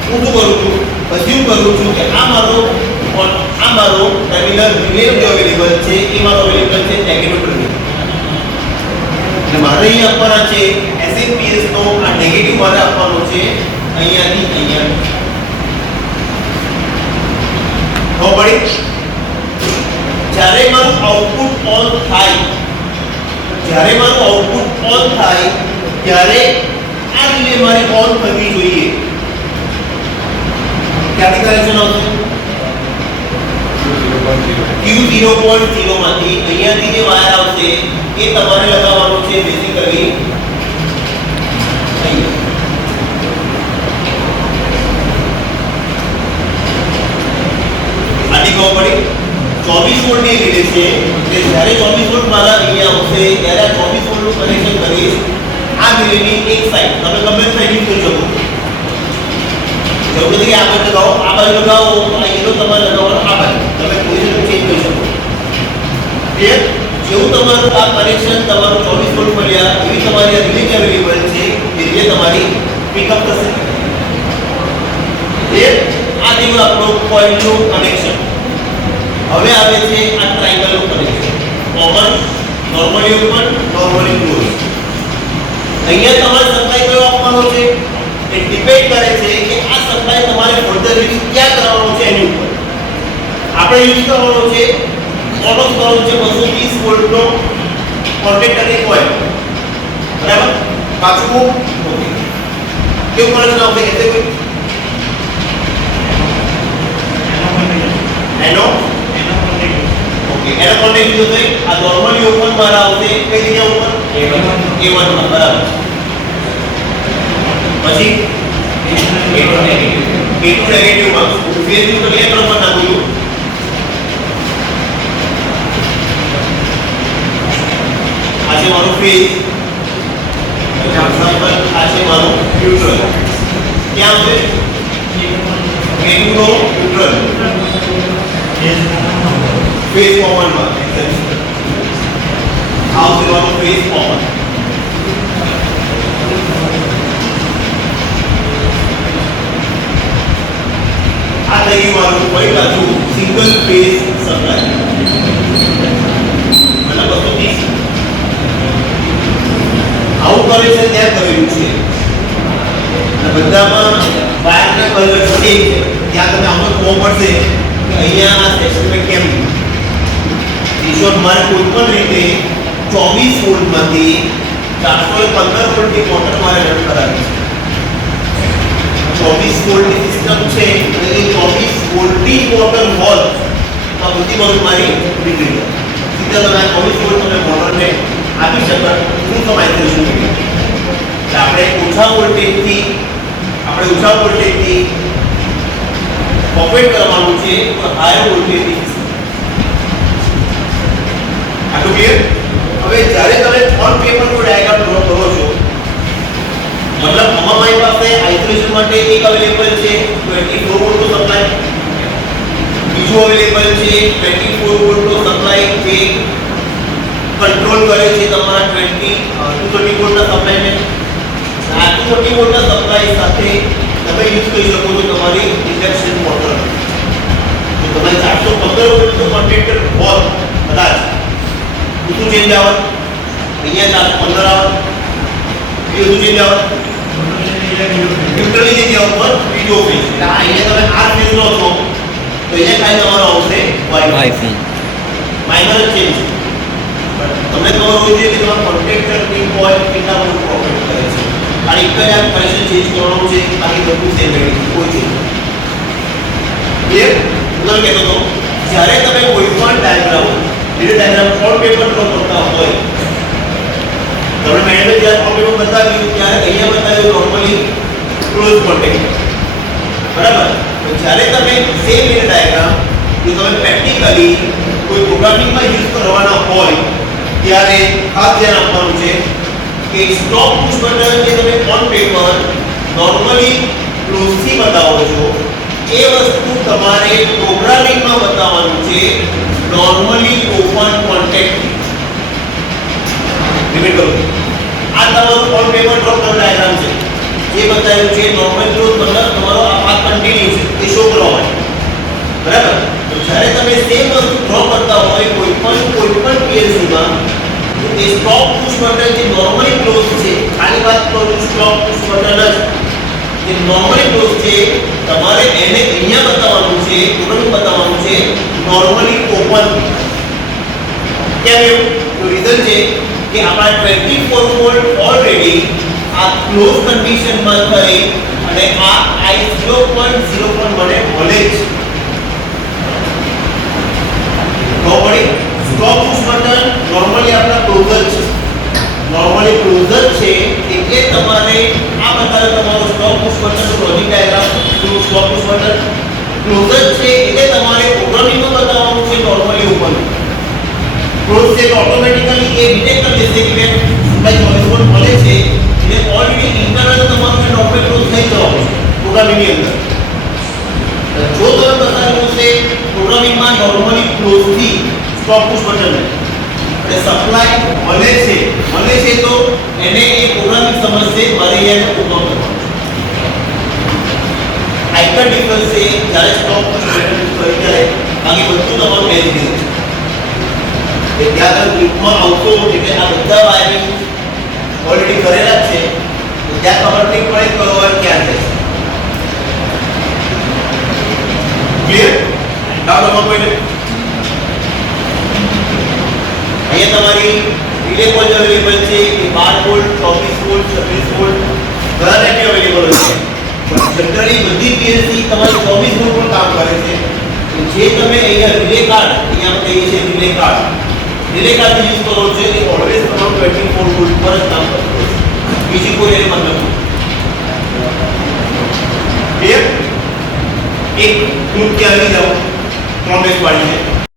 હું શું કરું છું અઝ્યુમ કરું છું કે આ મારો ટર્મિનલ રિલે જે અવેલેબલ છે એ મારો અવેલેબલ છે નેગેટિવ ટર્મિનલ એટલે મારે અહીં આપવાના છે SMPS નો આ નેગેટિવ મારે આપવાનો છે અહીંયાથી અહીંયા તો પડી જ્યારે મારું આઉટપુટ ઓન થાય ત્યારે આ રિલે મારે ઓન કરવી જોઈએ ક્યાંથી કનેક્શન આવશે Q0.0 માંથી અહીંયાથી જે વાયર આવશે એ તમારે લગાવવાનો છે બેઝિકલી આની ખબર પડી 24 વોલ્ટની રિલે છે એટલે જ્યારે 24 વોલ્ટ મારા અહીંયા આવશે ત્યારે આ 24 વોલ્ટનું કનેક્શન કરીશ આ રિલેની એક સાઈડ તમે ગમે તે સાઈડ કરી શકો જરૂર નથી કે આ બાજુ લગાવો આ બાજુ લગાવો આ એનો તમારે લગાવવાનો આ બાજુ તમે પોઝિશન ચેન્જ કરી શકો ક્લિયર જેવું તમારું આ કનેક્શન તમારું 24 વોલ્ટ મળ્યા એવી તમારી આ રિલે અવેલેબલ છે એ રિલે તમારી પિકઅપ થશે ક્લિયર આ થયું આપણું કોઇલનું કનેક્શન હવે આવે છે આ ટ્રાયંગલનું connection common normally open normally close અહીંયા તમારે સપ્લાય કયો આપવાનો છે એ ડિપેન્ડ કરે છે કે આ સપ્લાય તમારે ફર્ધર યુઝ ક્યાં કરવાનો છે એની ઉપર આપણે યુઝ કરવાનો છે ઓનો કરવાનો છે 220 વોલ્ટનો કોન્ટેક્ટરની કોઇલ બરાબર પાછું ઓકે કેવું કનેક્શન આવશે એટલે કોઈ એનો ઓકે એનો કોન્ટેક્ટ જો છે આ નોર્મલી ઓપન મારા આવશે કઈ જગ્યા ઉપર A1 માં બરાબર પછી A2 નેગેટિવ A2 નેગેટિવ માં ફેઝ ન્યુટ્રલ એ નંબર નાખું છું આ છે મારો ફેઝ એક્ઝામ્પલ આ છે મારો ન્યુટ્રલ ક્યાં છે A2 નો ન્યુટ્રલ ફેઝ કોમન માં આવશે મારો ફેઝ કોમન આ થઈ ગયું મારું ફરી પાછું સિંગલ ફેઝ સપ્લાય મતલબ 230 આવું કરે છે ત્યાં કરેલું છે અને બધામાં વાયરના કલર છે ત્યાં તમે આમાં જોવા મળશે કે અહીંયા આ સેક્શનમાં કેમ ઈશ્વર મારે કોઈ પણ રીતે 24 વોલ્ટમાંથી 415 વોલ્ટની મોટર મારે રન કરાવી છે 24 વોલ્ટની સિસ્ટમ છે અને એ 24 વોલ્ટની મોટર હોલ આ બધી વસ્તુ મારી નીકળી સીધા તમે 24 વોલ્ટ તમે મોટરને આપી શકો શું સમય થશે એટલે આપણે ઓછા વોલ્ટેજથી ઓપરેટ કરવાનું છે તો હાયર વોલ્ટેજની આટલું ક્લિયર હવે જ્યારે તમે ઓન પેપરનો ડાયાગ્રામ ડ્રો કરો છો मतलब हमारे पास आइसोलेशन માટે એક અવેલેબલ છે 24 વોલ્ટ નો સપ્લાય બીજો અવેલેબલ છે 24 વોલ્ટ નો સપ્લાય જે કંટ્રોલ કરે છે તમારા 230 વોલ્ટ ના સપ્લાયને આ 230 વોલ્ટ ના સપ્લાય સાથે તમે યુઝ કરી શકો છો તમારી ઇન્ડક્શન મોટર તો તમારી 415 વોલ્ટ નો કોન્ટેક્ટર હોલ કદાચ શું ચેન્જ આવે અહીંયા 415 આવે બીજું ચેન્જ આવે ન્યુટ્રલની જગ્યા ઉપર બીજો ફેઝ એટલે આ અહીંયા તમે આર ફેઝ લો છો તો અહીંયા કાઈ તમારો આવશે વાય ફેઝ માઇનર ચેન્જ તમને ખબર હોવી જોઈએ કે તમારા કોન્ટેક્ટરની કોઇલ કેટલા વોલ્ટ ઓપરેટ કરે છે આ એક જ આ કનેક્શન ચેન્જ કરવાનું છે બાકી બધું સેમ રહે કોઈ ચેન્જ ક્લિયર હું કહેતો હતો જ્યારે તમે કોઈ પણ ડાયાગ્રામ ઓન પેપર ડ્રો કરતા હોય તમે મેડમે જ્યારે પ્રોબ્લેમ બતાવ્યું ત્યારે અહીંયા બતાવ્યું નોર્મલી ક્લોઝ કોન્ટેક્ટ બરાબર તો જ્યારે તમે સેમ એ ડાયાગ્રામ જો તમે પ્રેક્ટિકલી કોઈ પ્રોગ્રામિંગમાં યુઝ કરવાના હોય ત્યારે ખાસ ધ્યાન આપવાનું છે કે સ્ટોપ પુશ બટન જે તમે ઓન પેપર નોર્મલી ક્લોઝથી બતાવો છો એ વસ્તુ તમારે પ્રોગ્રામિંગમાં બતાવવાનું છે નોર્મલી ઓપન કોન્ટેક્ટ રિપીટ કરું આ તમારું ઓન પેપર ડ્રો કરેલ ડાયાગ્રામ છે જે બતાવ્યું છે નોર્મલ ક્લોઝ મતલબ તમારો આ પાથ કન્ટિન્યુ છે એ શો કરવા માટે બરાબર તો જ્યારે તમે સેમ વસ્તુ ડ્રો કરતા હોય કોઈ પણ PLC માં તો એ સ્ટોપ પુશ બટન જે નોર્મલી ક્લોઝ છે ખાલી વાત કરું સ્ટોપ પુશ બટન જ જે નોર્મલી ક્લોઝ છે તમારે એને અહીંયા બતાવવાનું છે પ્રોગ્રામિંગ બતાવવાનું છે નોર્મલી ઓપન કેમ એવું તો રીઝન છે કે આપણા 24 વોલ્ટ ઓલરેડી આ ક્લોઝ કન્ડિશનમાં થઈ અને આ I 0.0 મને મળે છે normally stop push button normally આપણા ક્લોઝર છે નોર્મલી ક્લોઝર છે એટલે તમારે આ બતાવે તમારો stop push button logic diagram stop push button closure છે એટલે તમારે પ્રોગ્રામિંગમાં બતાવવાનું છે નોર્મલી ઓપન ક્લોઝ છે તો ઓટોમેટિકલી એ ડિટેક્ટ કરી દેશે કે મેં સપ્લાય 24 વોલ્ટ મળે છે એટલે ઓલરેડી ઇન્ટરનલ તમારું નોર્મલ ક્લોઝ થઈ જવાનું છે પ્રોગ્રામિંગની અંદર જો તમે બતાવ્યું છે પ્રોગ્રામિંગમાં નોર્મલી ક્લોઝથી સ્ટોપ પુશ બટન એટલે સપ્લાય મળે છે તો એને એ પ્રોગ્રામિંગ સમજશે મારે અહીંયા પ્રોગ્રામ કરવાનો આઇકન ડિફરન્સ છે જ્યારે સ્ટોપ પુશ બટન કરી જાય બાકી બધું તમારું મેનેજ થઈ જશે ત્યાં તમે ગ્રુપમાં આવતો એટલે આ બધા વાયરિંગ ઓલરેડી કરેલા છે તો ત્યાં ખબર નહીં પડે કયો વાયર ક્યાં જાય ક્લિયર ડાઉટ અમાર કોઈને અહીંયા તમારી રિલે કોઇલ અવેલેબલ છે એ 12 વોલ્ટ 24 વોલ્ટ 26 વોલ્ટ ઘણા ટાઈપની અવેલેબલ હોય છે જનરલી બધી PLC તમારી 24 વોલ્ટ પર કામ કરે છે જે તમે અહીંયા રિલે કાર્ડ અહીંયા આપણે કહીએ છીએ રિલે કાર્ડ યુઝ કરો છો એ ઓલવેઝ તમારું 24 વોલ્ટ પર જ કામ કરતું હોય છે બીજી કોઈ એની મતલબ ક્લિયર એક હું ત્યાં લઈ જાઉં 3 બેઝ પાડી છે